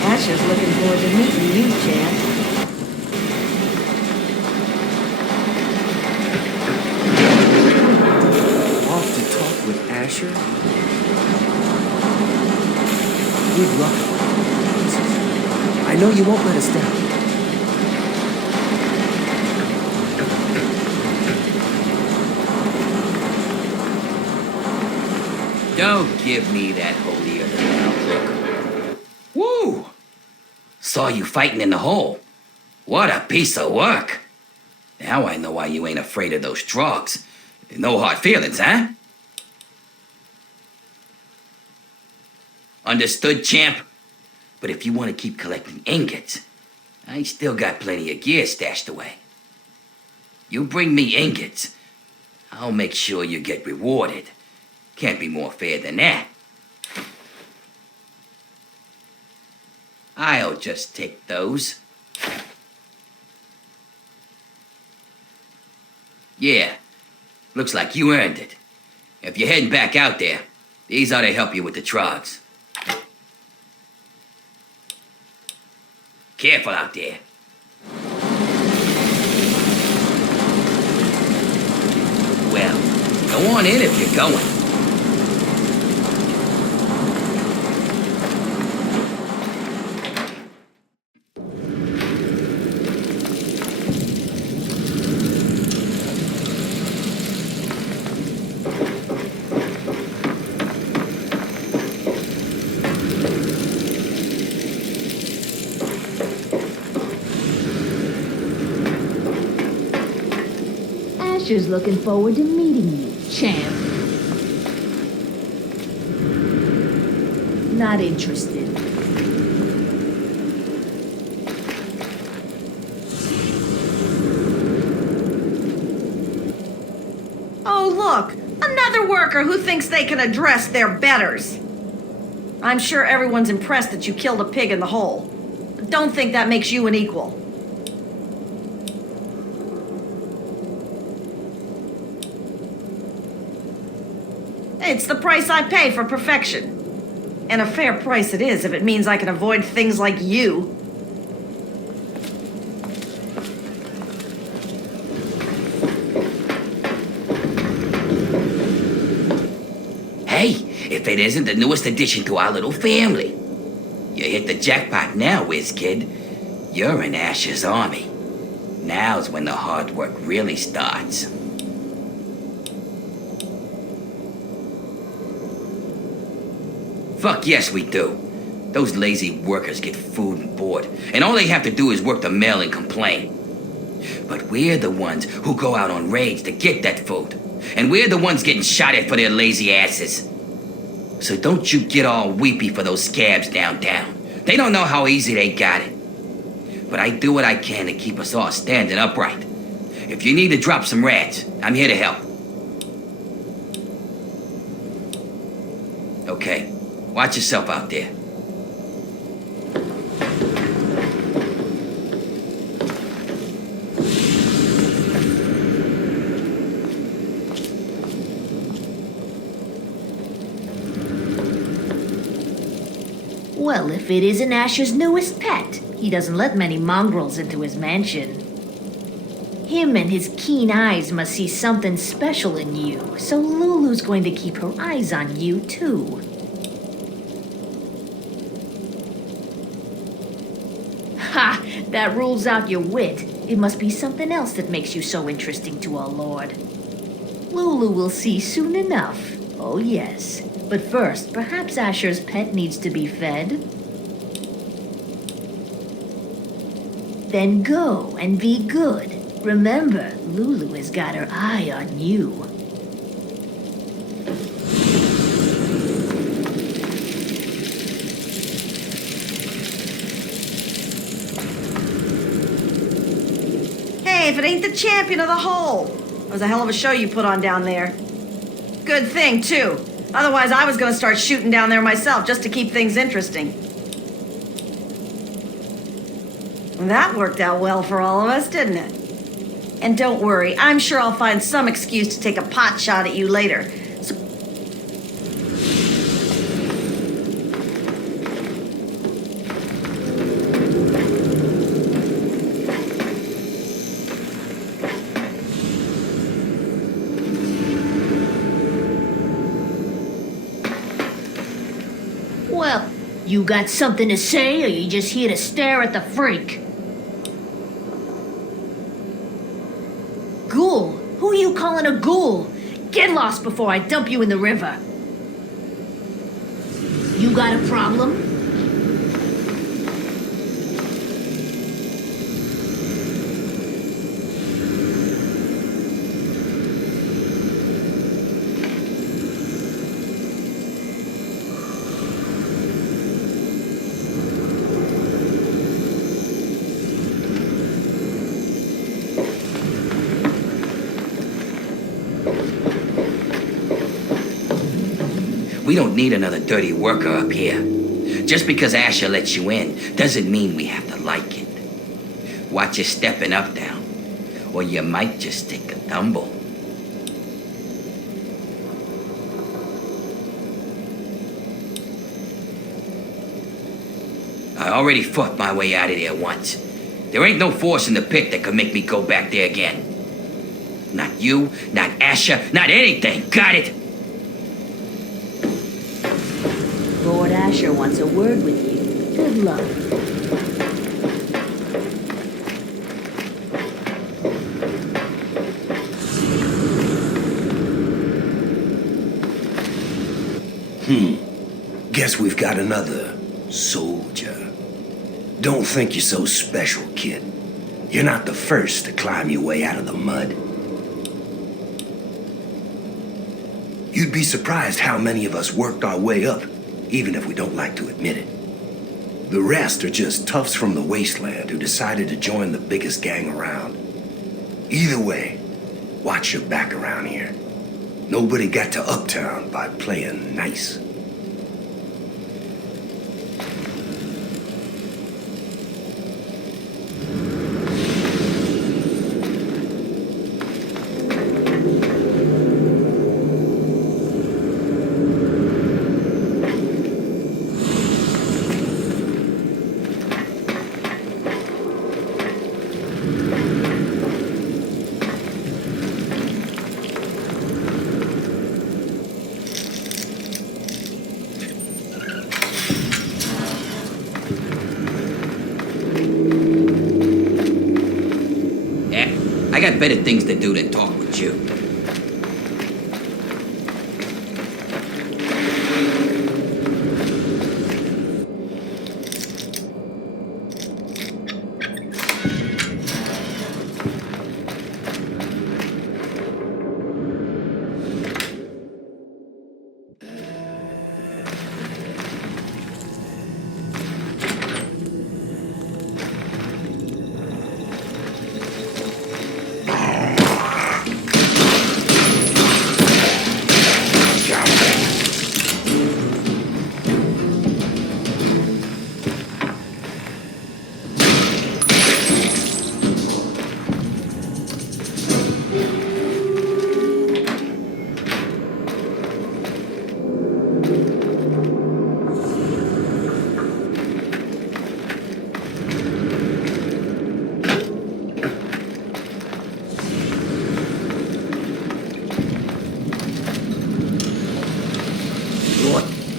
Asher's looking forward to meeting you, champ. Off to talk with Asher? Good luck. I know you won't let us down. Don't give me that holier-than-thou look. Woo! Saw you fighting in the hole. What a piece of work. Now I know why you ain't afraid of those drugs. No hard feelings, huh? Understood, champ? But if you want to keep collecting ingots, I still got plenty of gear stashed away. You bring me ingots, I'll make sure you get rewarded. Can't be more fair than that. I'll just take those. Yeah, looks like you earned it. If you're heading back out there, these ought to help you with the drugs. Careful out there. Well, go on in if you're going. Asher's looking forward to meeting you, champ. Not interested. Oh, look! Another worker who thinks they can address their betters. I'm sure everyone's impressed that you killed a pig in the hole. But don't think that makes you an equal. It's the price I pay for perfection. And a fair price it is if it means I can avoid things like you. if it isn't the newest addition to our little family. You hit the jackpot now, whiz kid. You're in Asher's army. Now's when the hard work really starts. Fuck yes, we do. Those lazy workers get food and board, and all they have to do is work the mill and complain. But we're the ones who go out on raids to get that food, and we're the ones getting shot at for their lazy asses. So don't you get all weepy for those scabs downtown. They don't know how easy they got it. But I do what I can to keep us all standing upright. If you need to drop some rats, I'm here to help. Okay, watch yourself out there. Well, if it isn't Asher's newest pet, he doesn't let many mongrels into his mansion. Him and his keen eyes must see something special in you, so Lulu's going to keep her eyes on you, too. Ha! That rules out your wit. It must be something else that makes you so interesting to our lord. Lulu will see soon enough. Oh, yes. But first, perhaps Asher's pet needs to be fed. Then go and be good. Remember, Lulu has got her eye on you. Hey, if it ain't the champion of the hole. That was a hell of a show you put on down there. Good thing, too. Otherwise, I was going to start shooting down there myself just to keep things interesting. That worked out well for all of us, didn't it? And don't worry, I'm sure I'll find some excuse to take a pot shot at you later. So Well, you got something to say, or you just here to stare at the freak? Ghoul? Who are you calling a ghoul? Get lost before I dump you in the river. You got a problem? We don't need another dirty worker up here. Just because Asher lets you in doesn't mean we have to like it. Watch you stepping up now, or you might just take a tumble. I already fought my way out of there once. There ain't no force in the pit that could make me go back there again. Not you, not Asher, not anything. Got it? Lord Asher wants a word with you. Good luck. Guess we've got another soldier. Don't think you're so special, kid. You're not the first to climb your way out of the mud. You'd be surprised how many of us worked our way up, even if we don't like to admit it. The rest are just toughs from the wasteland who decided to join the biggest gang around. Either way, watch your back around here. Nobody got to Uptown by playing nice. got better things to do than talk with you.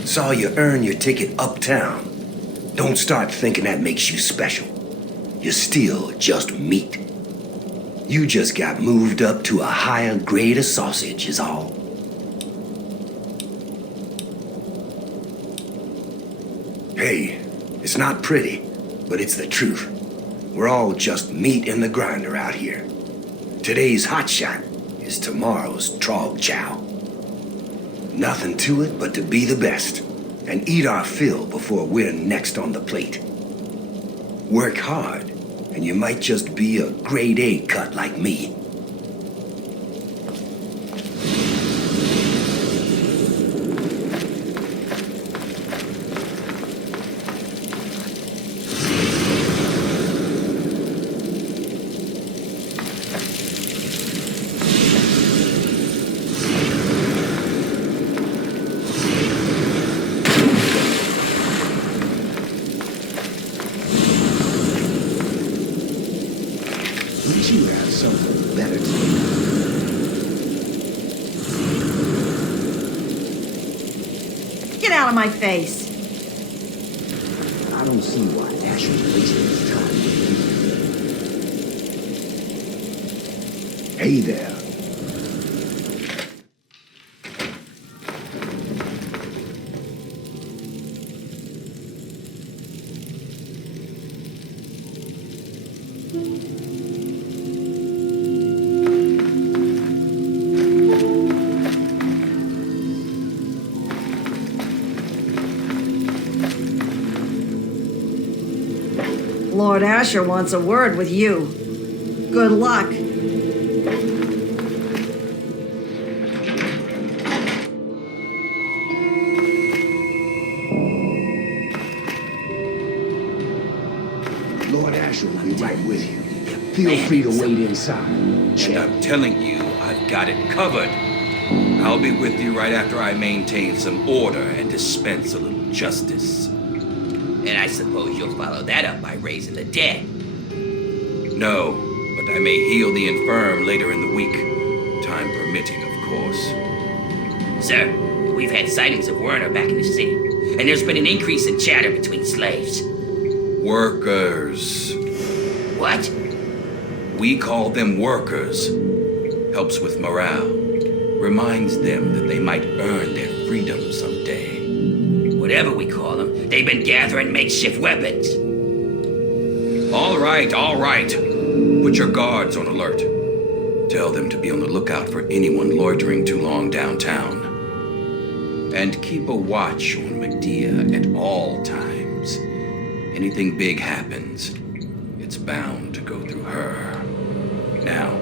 Saw you earn your ticket uptown. Don't start thinking that makes you special. You're still just meat. You just got moved up to a higher grade of sausage is all. Hey, it's not pretty, but it's the truth. We're all just meat in the grinder out here. Today's hotshot is tomorrow's trog chow. Nothing to it but to be the best and eat our fill before we're next on the plate. Work hard, and you might just be a grade A cut like me. You have something better to do. Get out of my face. I don't see why Asher's wasting his time with you. Hey there. Lord Asher wants a word with you. Good luck. Lord Asher will be right with you. Feel free to wait inside. And I'm telling you, I've got it covered. I'll be with you right after I maintain some order and dispense a little justice. And I suppose you'll follow that up by raising the dead. No, but I may heal the infirm later in the week. Time permitting, of course. Sir, we've had sightings of Werner back in the city, and there's been an increase in chatter between slaves. Workers. What? We call them workers. Helps with morale. Reminds them that they might earn their freedom someday. Whatever we call them, they've been gathering makeshift weapons. All right, all right. Put your guards on alert. Tell them to be on the lookout for anyone loitering too long downtown. And keep a watch on Medea at all times. Anything big happens, it's bound to go through her. Now,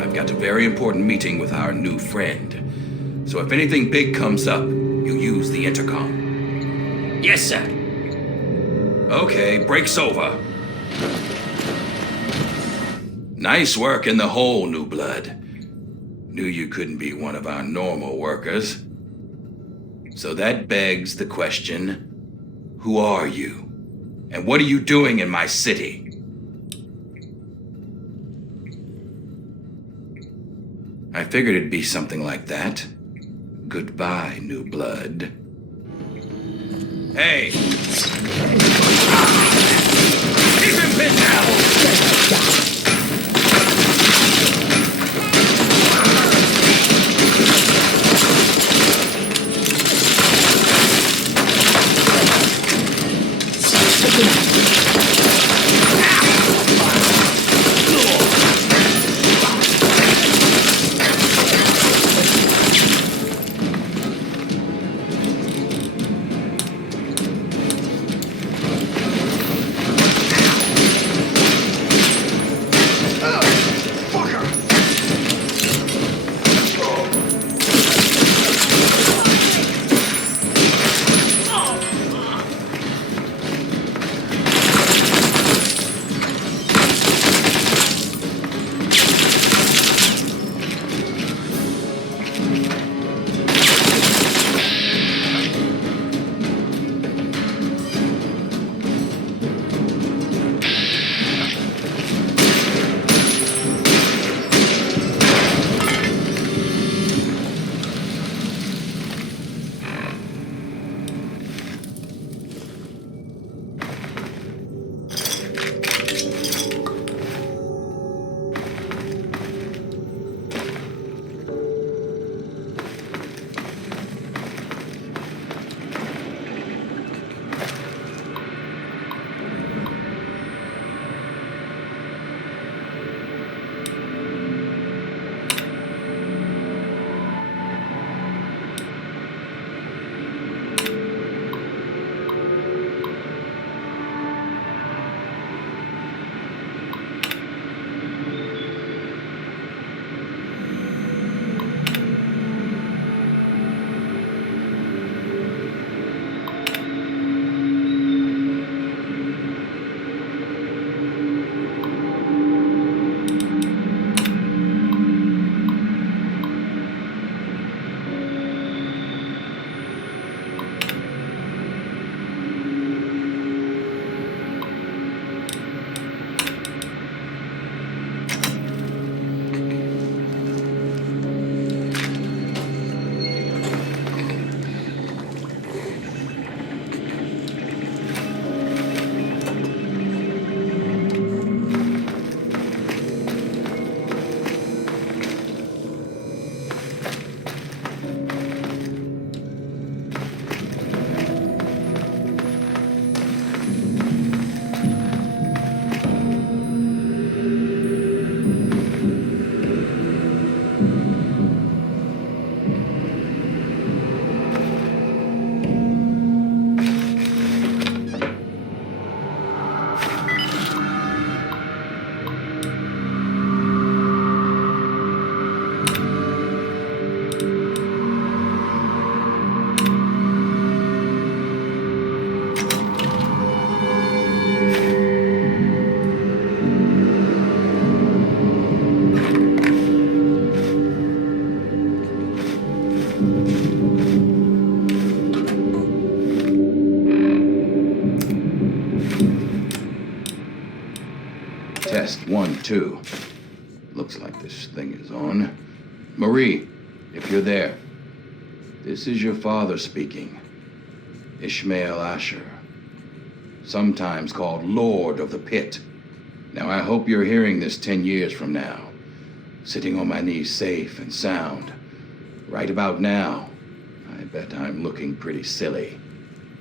I've got a very important meeting with our new friend. So if anything big comes up, you use the intercom. Yes, sir. Okay, break's over. Nice work in the hole, new blood. Knew you couldn't be one of our normal workers. So that begs the question, who are you? And what are you doing in my city? I figured it'd be something like that. Goodbye, new blood. Hey! Keep him pinned down! one, too. Looks like this thing is on. Marie, if you're there, this is your father speaking. Ishmael Asher, sometimes called Lord of the Pit. Now, I hope you're hearing this 10 years from now, sitting on my knees safe and sound. Right about now, I bet I'm looking pretty silly.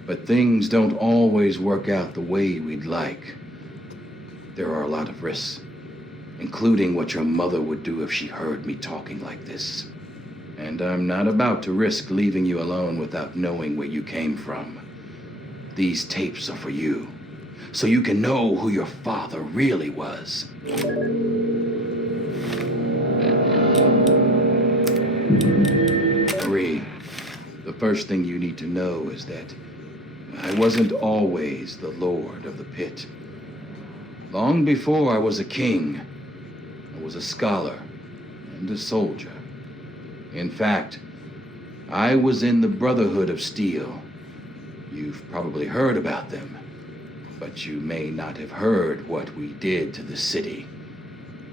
But things don't always work out the way we'd like. There are a lot of risks, including what your mother would do if she heard me talking like this. And I'm not about to risk leaving you alone without knowing where you came from. These tapes are for you, so you can know who your father really was. Marie, the first thing you need to know is that I wasn't always the Lord of the Pit. Long before I was a king, I was a scholar and a soldier. In fact, I was in the Brotherhood of Steel. You've probably heard about them, but you may not have heard what we did to the city.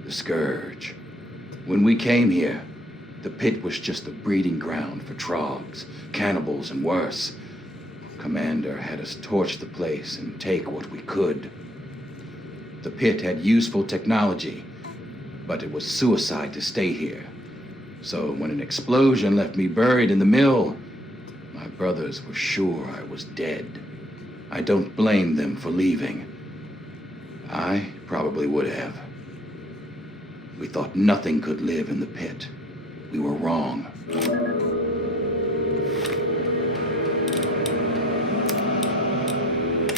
The Scourge. When we came here, the Pit was just a breeding ground for trogs, cannibals, and worse. Commander had us torch the place and take what we could. The Pit had useful technology, but it was suicide to stay here. So when an explosion left me buried in the mill, my brothers were sure I was dead. I don't blame them for leaving. I probably would have. We thought nothing could live in the Pit. We were wrong.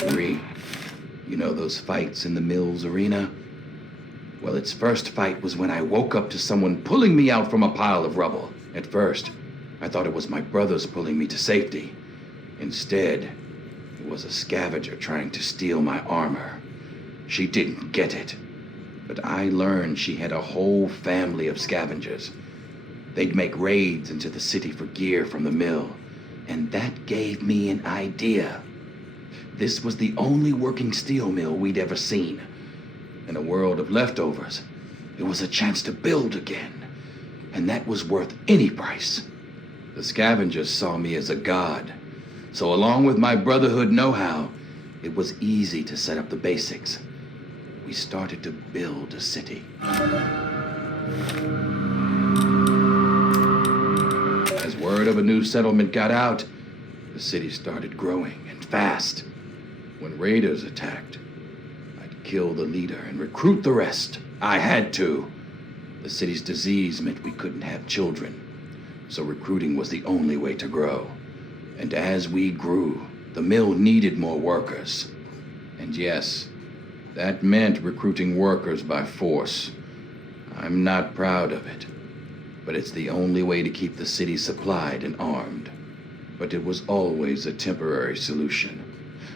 Marie, you know those fights in the mill's arena? Well, its first fight was when I woke up to someone pulling me out from a pile of rubble. At first, I thought it was my brothers pulling me to safety. Instead, it was a scavenger trying to steal my armor. She didn't get it, but I learned she had a whole family of scavengers. They'd make raids into the city for gear from the mill, and that gave me an idea. This was the only working steel mill we'd ever seen. In a world of leftovers, it was a chance to build again, and that was worth any price. The scavengers saw me as a god, so along with my Brotherhood know-how, it was easy to set up the basics. We started to build a city. As word of a new settlement got out, the city started growing, and fast. When raiders attacked, I'd kill the leader and recruit the rest. I had to. The city's disease meant we couldn't have children, so recruiting was the only way to grow. And as we grew, the mill needed more workers. And yes, that meant recruiting workers by force. I'm not proud of it, but it's the only way to keep the city supplied and armed. But it was always a temporary solution,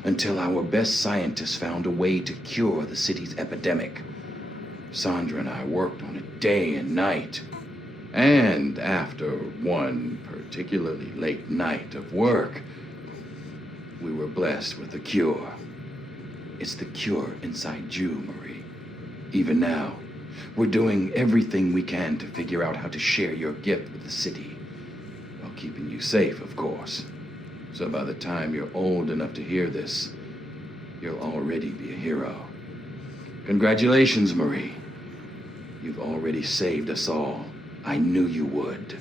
until our best scientists found a way to cure the city's epidemic. Sandra and I worked on it day and night. And after one particularly late night of work, we were blessed with a cure. It's the cure inside you, Marie. Even now, we're doing everything we can to figure out how to share your gift with the city, while keeping you safe, of course. So by the time you're old enough to hear this, you'll already be a hero. Congratulations, Marie. You've already saved us all. I knew you would.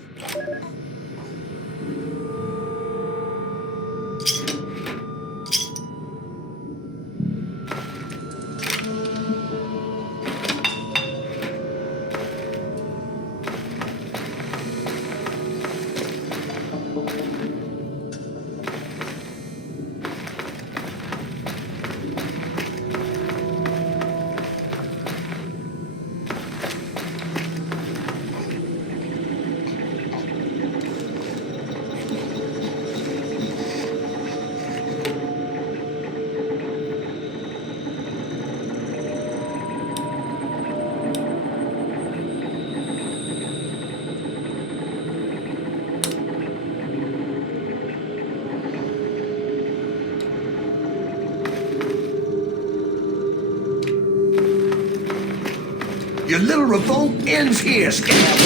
Your little revolt ends here, scab.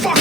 Fuck!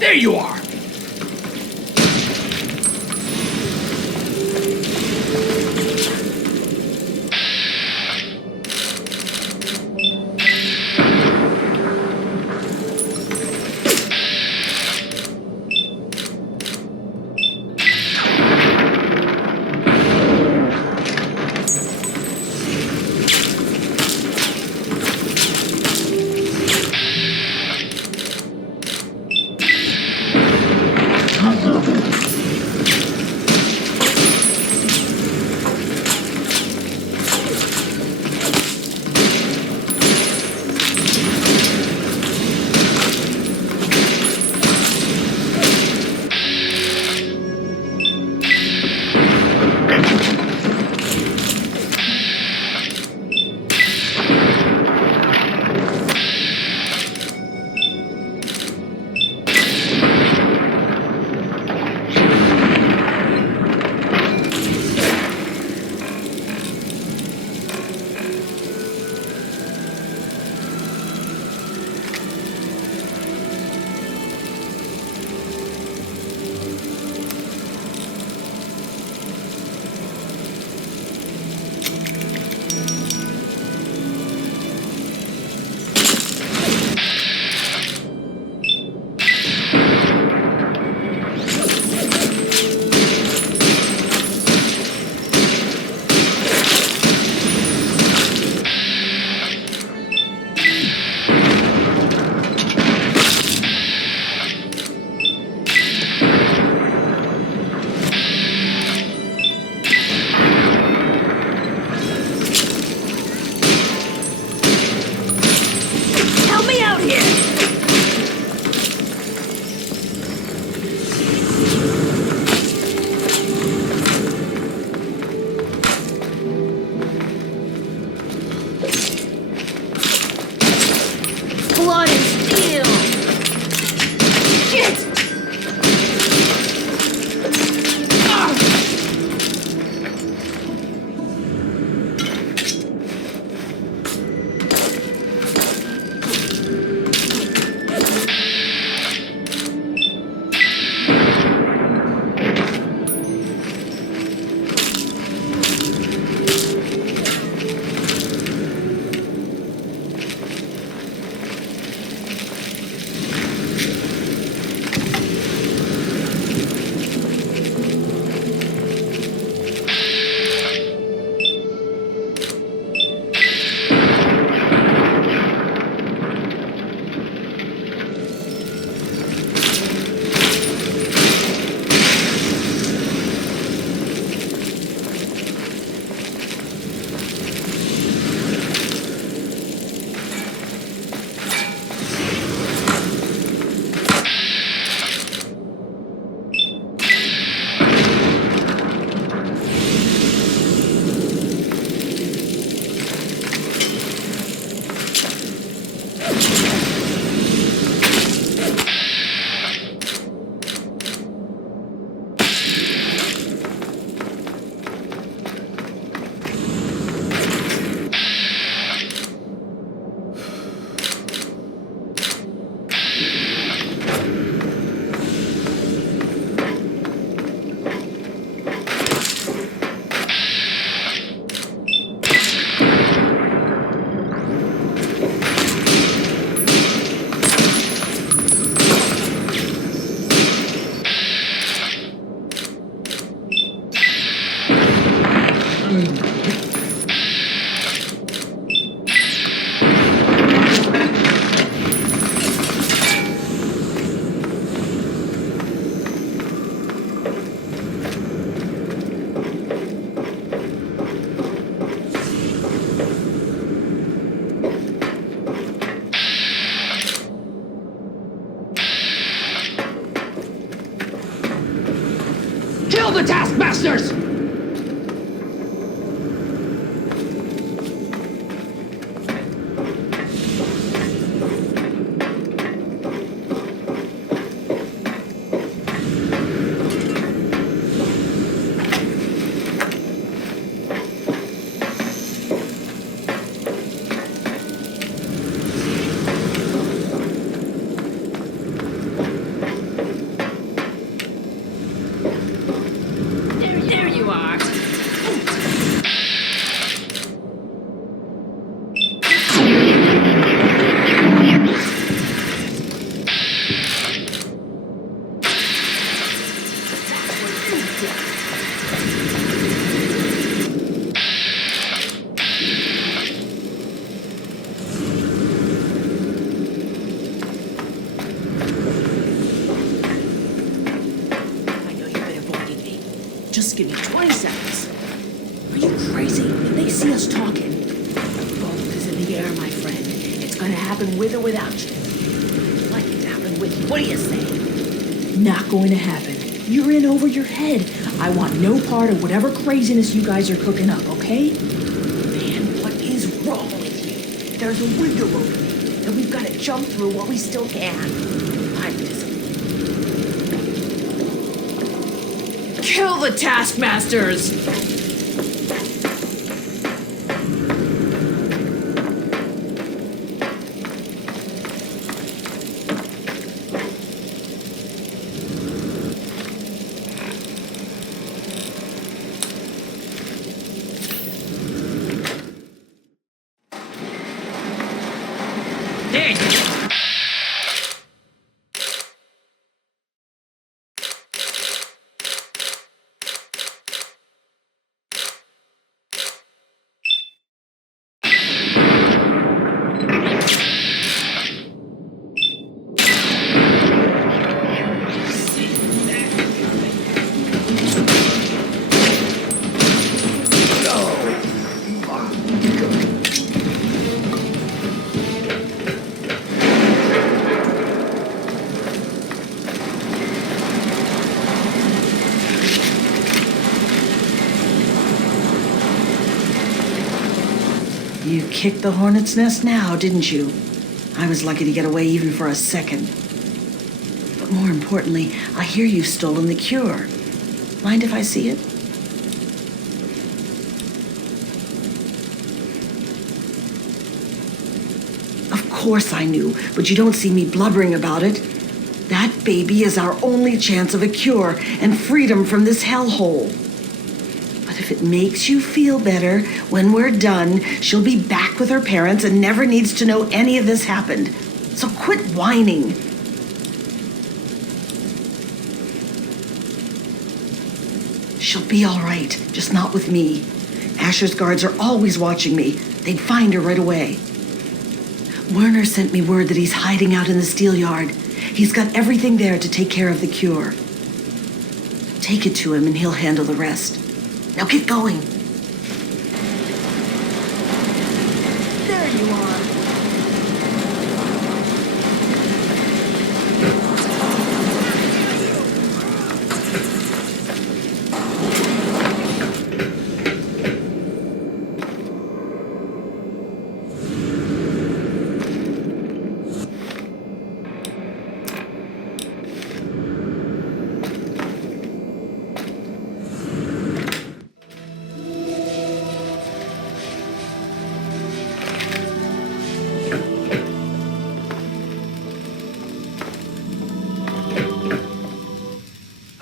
There you are! Kill the taskmasters! There you are. I know you've been avoiding me. Just give me 20 seconds. Are you crazy? If they see us talking, both is in the air, my friend. It's gonna happen with or without you. Like it happened with you. What do you say? Not going to happen. You're in over your head. I want no part of whatever craziness you guys are cooking up, okay? Man, what is wrong with you? There's a window opening, and we've got to jump through while we still can. I'm disappointed. Kill the taskmasters! You kicked the hornet's nest now, didn't you? I was lucky to get away even for a second. But more importantly, I hear you've stolen the cure. Mind if I see it? Of course I knew, but you don't see me blubbering about it. That baby is our only chance of a cure and freedom from this hellhole. But if it makes you feel better, when we're done, she'll be back with her parents and never needs to know any of this happened. So quit whining. She'll be all right, just not with me. Asher's guards are always watching me. They'd find her right away. Werner sent me word that he's hiding out in the steel yard. He's got everything there to take care of the cure. Take it to him and he'll handle the rest. Now get going. There you are.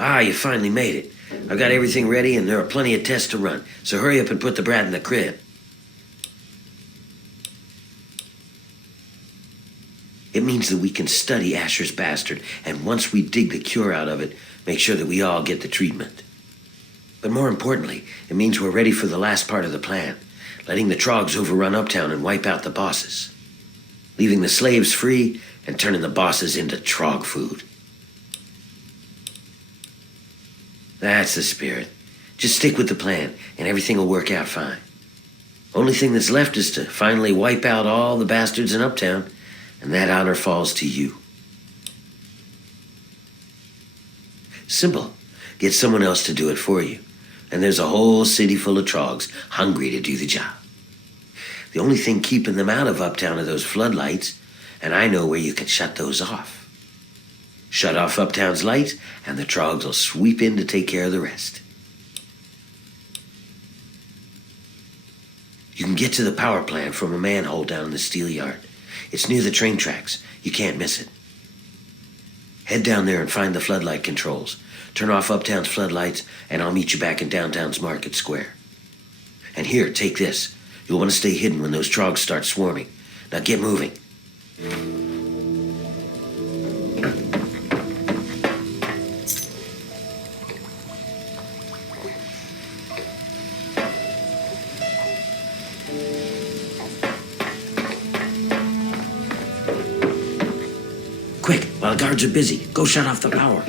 Ah, you finally made it. I've got everything ready and there are plenty of tests to run, so hurry up and put the brat in the crib. It means that we can study Asher's bastard, and once we dig the cure out of it, make sure that we all get the treatment. But more importantly, it means we're ready for the last part of the plan, letting the Trogs overrun Uptown and wipe out the bosses. Leaving the slaves free and turning the bosses into Trog food. That's the spirit. Just stick with the plan, and everything will work out fine. Only thing that's left is to finally wipe out all the bastards in Uptown, and that honor falls to you. Simple. Get someone else to do it for you. And there's a whole city full of trogs hungry to do the job. The only thing keeping them out of Uptown are those floodlights, and I know where you can shut those off. Shut off Uptown's lights, and the trogs will sweep in to take care of the rest. You can get to the power plant from a manhole down in the steel yard. It's near the train tracks. You can't miss it. Head down there and find the floodlight controls. Turn off Uptown's floodlights, and I'll meet you back in downtown's Market Square. And here, take this. You'll want to stay hidden when those trogs start swarming. Now get moving. Quick, while the guards are busy, go shut off the power.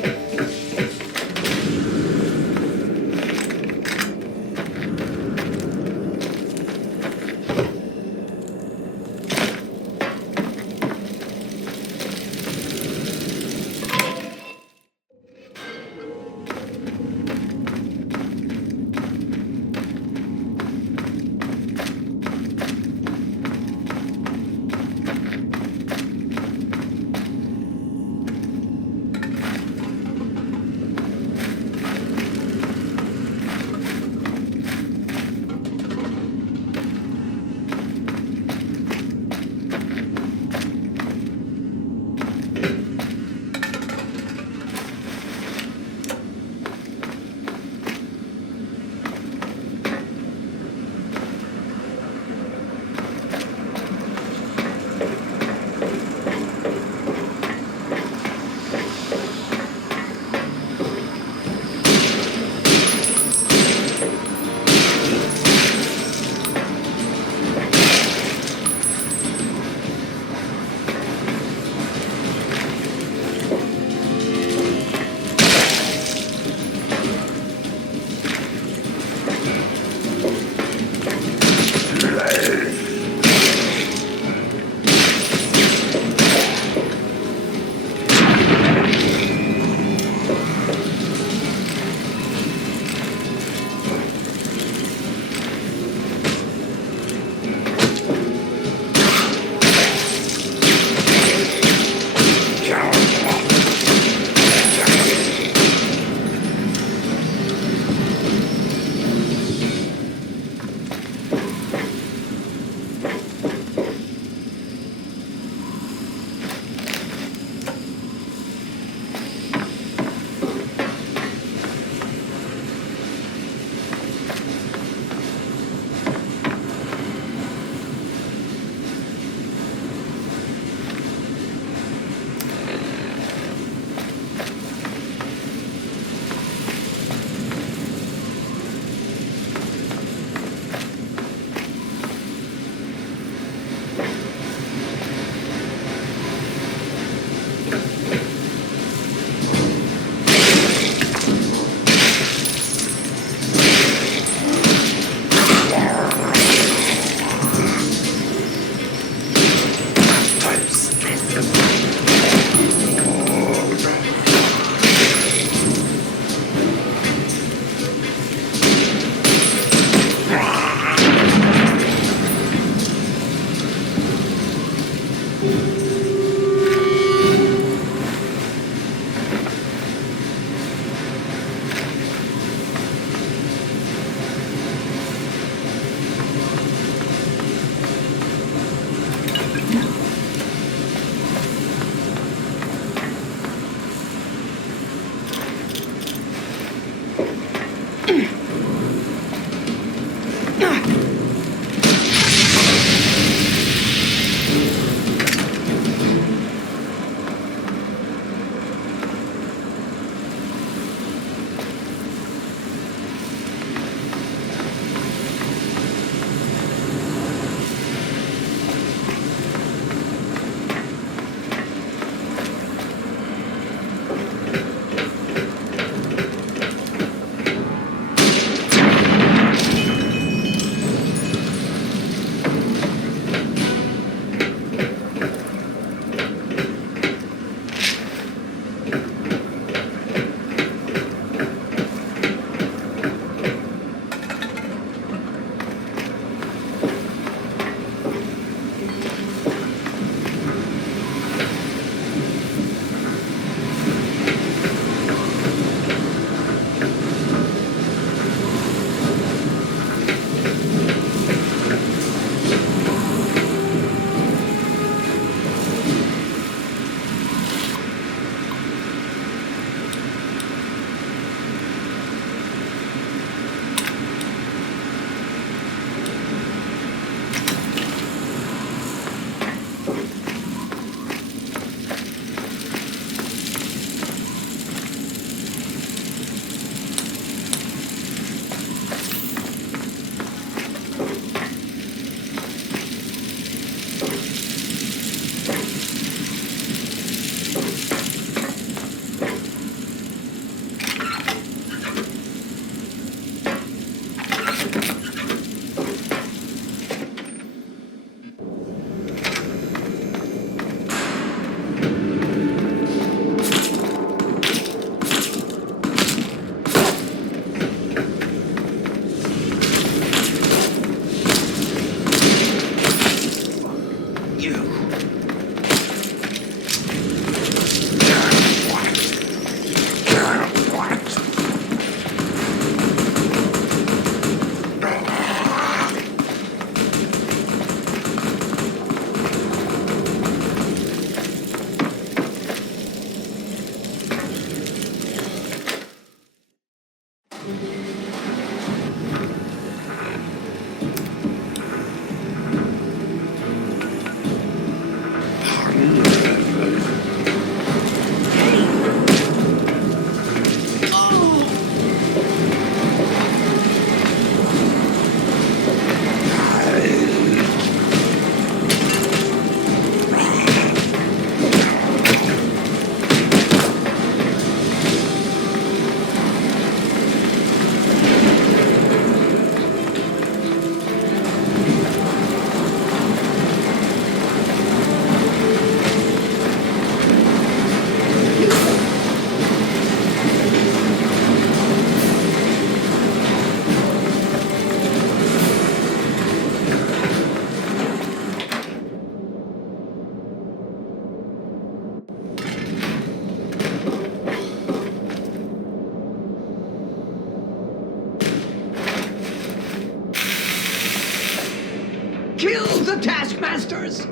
Kill the taskmasters!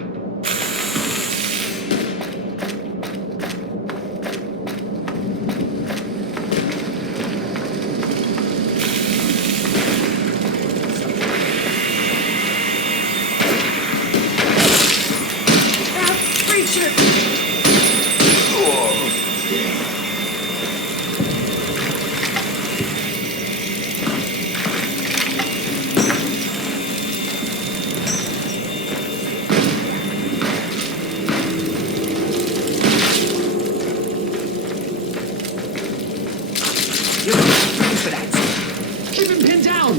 Keep him pinned down!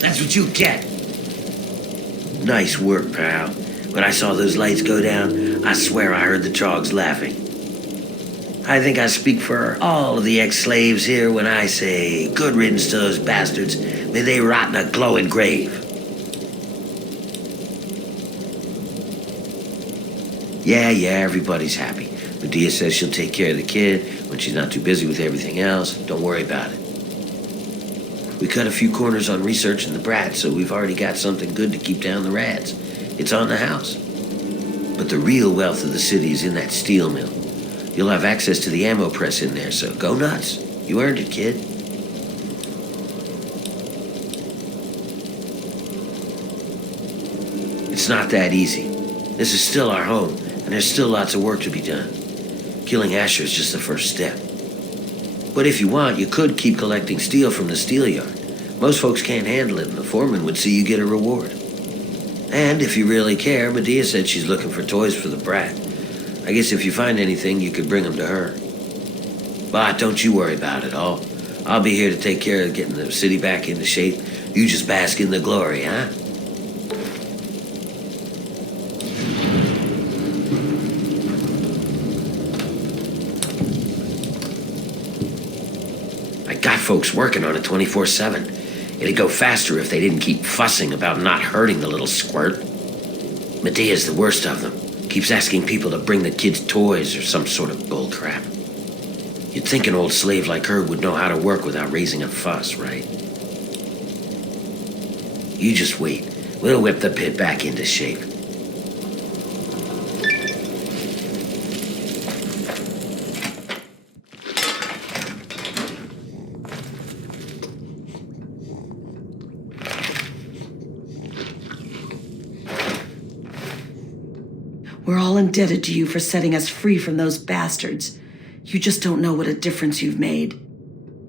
That's what you get. Nice work, pal. When I saw those lights go down, I swear I heard the trogs laughing. I think I speak for all of the ex-slaves here when I say, good riddance to those bastards. May they rot in a glowing grave. Yeah, everybody's happy. Medea says she'll take care of the kid when she's not too busy with everything else. Don't worry about it. We cut a few corners on researching the brat, so we've already got something good to keep down the rats. It's on the house. But the real wealth of the city is in that steel mill. You'll have access to the ammo press in there, so go nuts. You earned it, kid. It's not that easy. This is still our home, and there's still lots of work to be done. Killing Asher is just the first step. But if you want, you could keep collecting steel from the steel yard. Most folks can't handle it, and the foreman would see you get a reward. And if you really care, Medea said she's looking for toys for the brat. I guess if you find anything, you could bring them to her. But don't you worry about it all. I'll be here to take care of getting the city back into shape. You just bask in the glory, huh? I got folks working on it 24/7. It'd go faster if they didn't keep fussing about not hurting the little squirt. Medea's the worst of them. Keeps asking people to bring the kids toys or some sort of bullcrap. You'd think an old slave like her would know how to work without raising a fuss, right? You just wait. We'll whip the pit back into shape. We're all indebted to you for setting us free from those bastards. You just don't know what a difference you've made.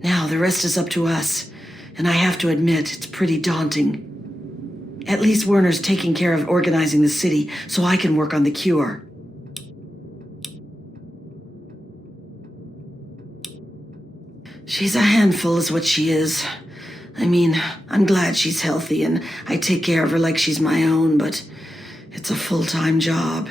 Now the rest is up to us, and I have to admit, it's pretty daunting. At least Werner's taking care of organizing the city, so I can work on the cure. She's a handful is what she is. I mean, I'm glad she's healthy, and I take care of her like she's my own, but it's a full-time job.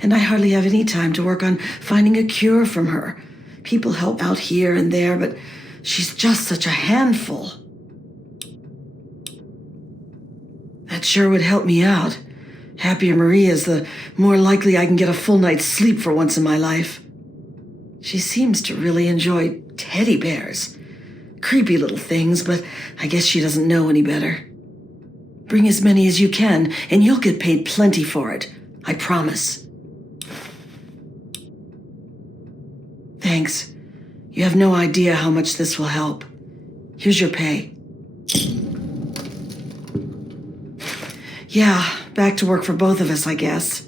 And I hardly have any time to work on finding a cure from her. People help out here and there, but she's just such a handful. That sure would help me out. Happier Maria's, the more likely I can get a full night's sleep for once in my life. She seems to really enjoy teddy bears. Creepy little things, but I guess she doesn't know any better. Bring as many as you can, and you'll get paid plenty for it. I promise. Thanks. You have no idea how much this will help. Here's your pay. Yeah, back to work for both of us, I guess.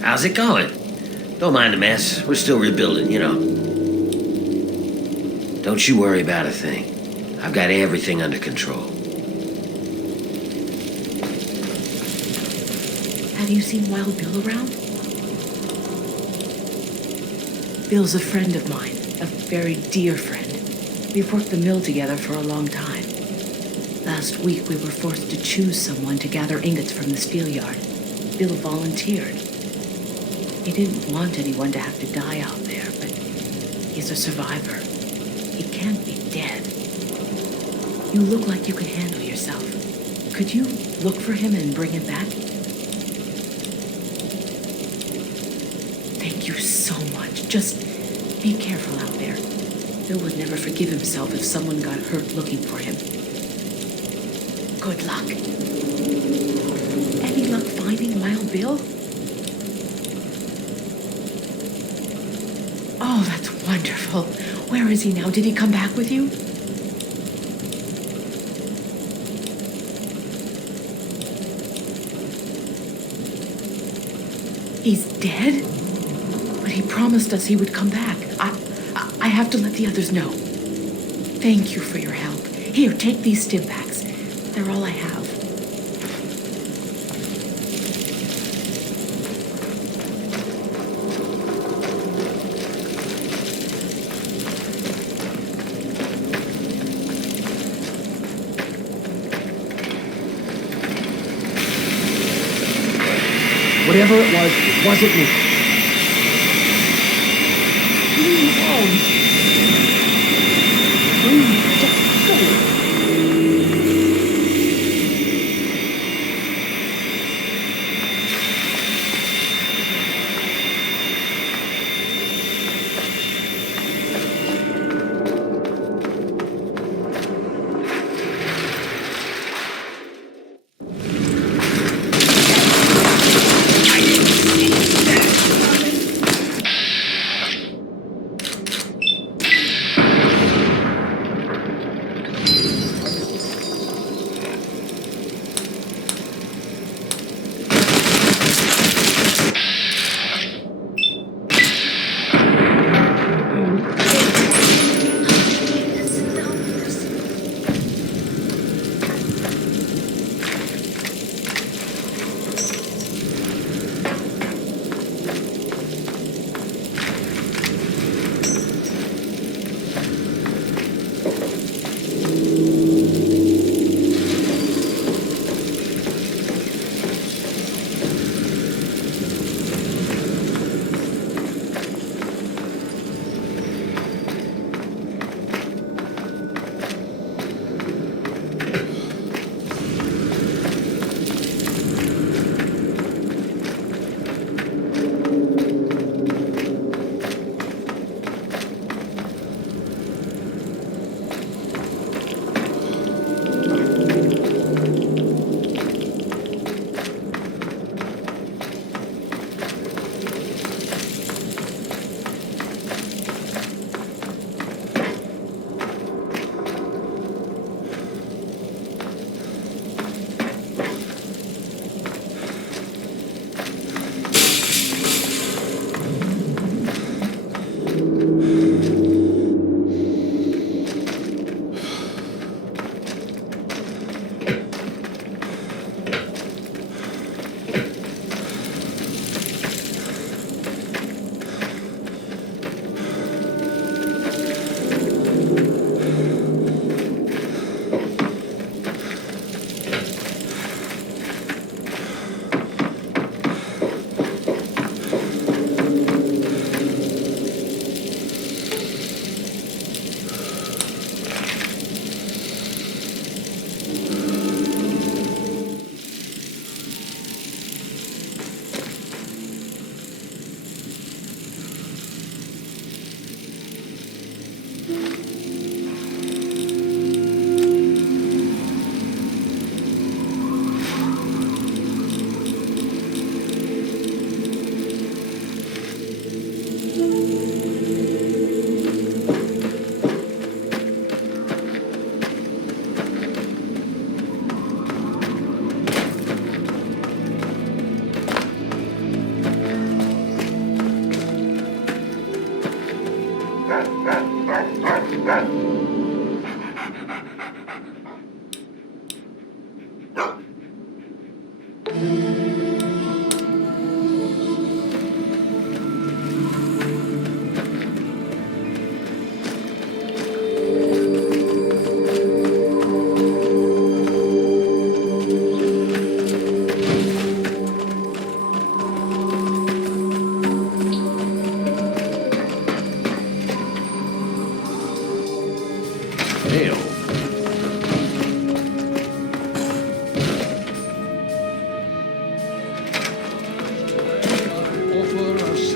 How's it going? Don't mind the mess. We're still rebuilding, you know. Don't you worry about a thing. I've got everything under control. Have you seen Wild Bill around? Bill's a friend of mine, a very dear friend. We've worked the mill together for a long time. Last week we were forced to choose someone to gather ingots from the steel yard. Bill volunteered. He didn't want anyone to have to die out there, but he's a survivor. He can't be dead. You look like you could handle yourself. Could you look for him and bring him back? Thank you so much. Just be careful out there. Bill would never forgive himself if someone got hurt looking for him. Good luck. Any luck finding Wild Bill? Oh, that's wonderful. Where is he now? Did he come back with you? He's dead? But he promised us he would come back. I have to let the others know. Thank you for your help. Here, take these stim packs. They're all I have. Whatever it wasn't me. Leave me alone. Please, just go.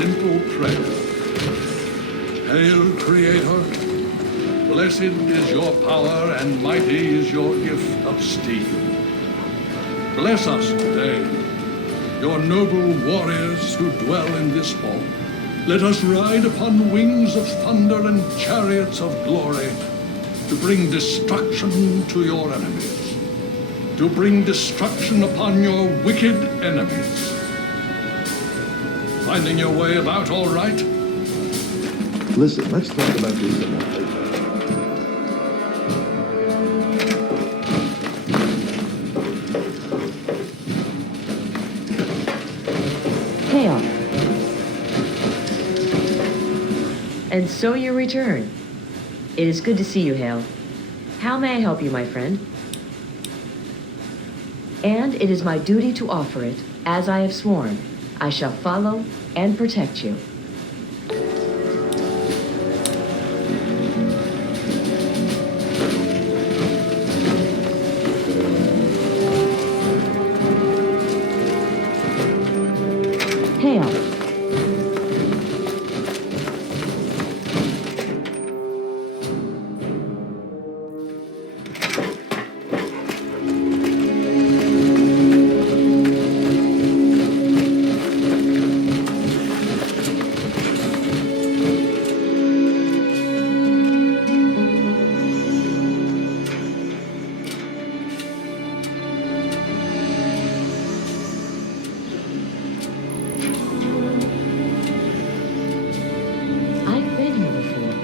simple prayer. Hail, Creator. Blessed is your power and mighty is your gift of steel. Bless us today, your noble warriors who dwell in this hall. Let us ride upon wings of thunder and chariots of glory to bring destruction to your enemies, to bring destruction upon your wicked enemies. Finding your way about all right? Listen, let's talk about this some more later. Hale. And so you return. It is good to see you, Hale. How may I help you, my friend? And it is my duty to offer it, as I have sworn. I shall follow and protect you. Hale. I've been here before.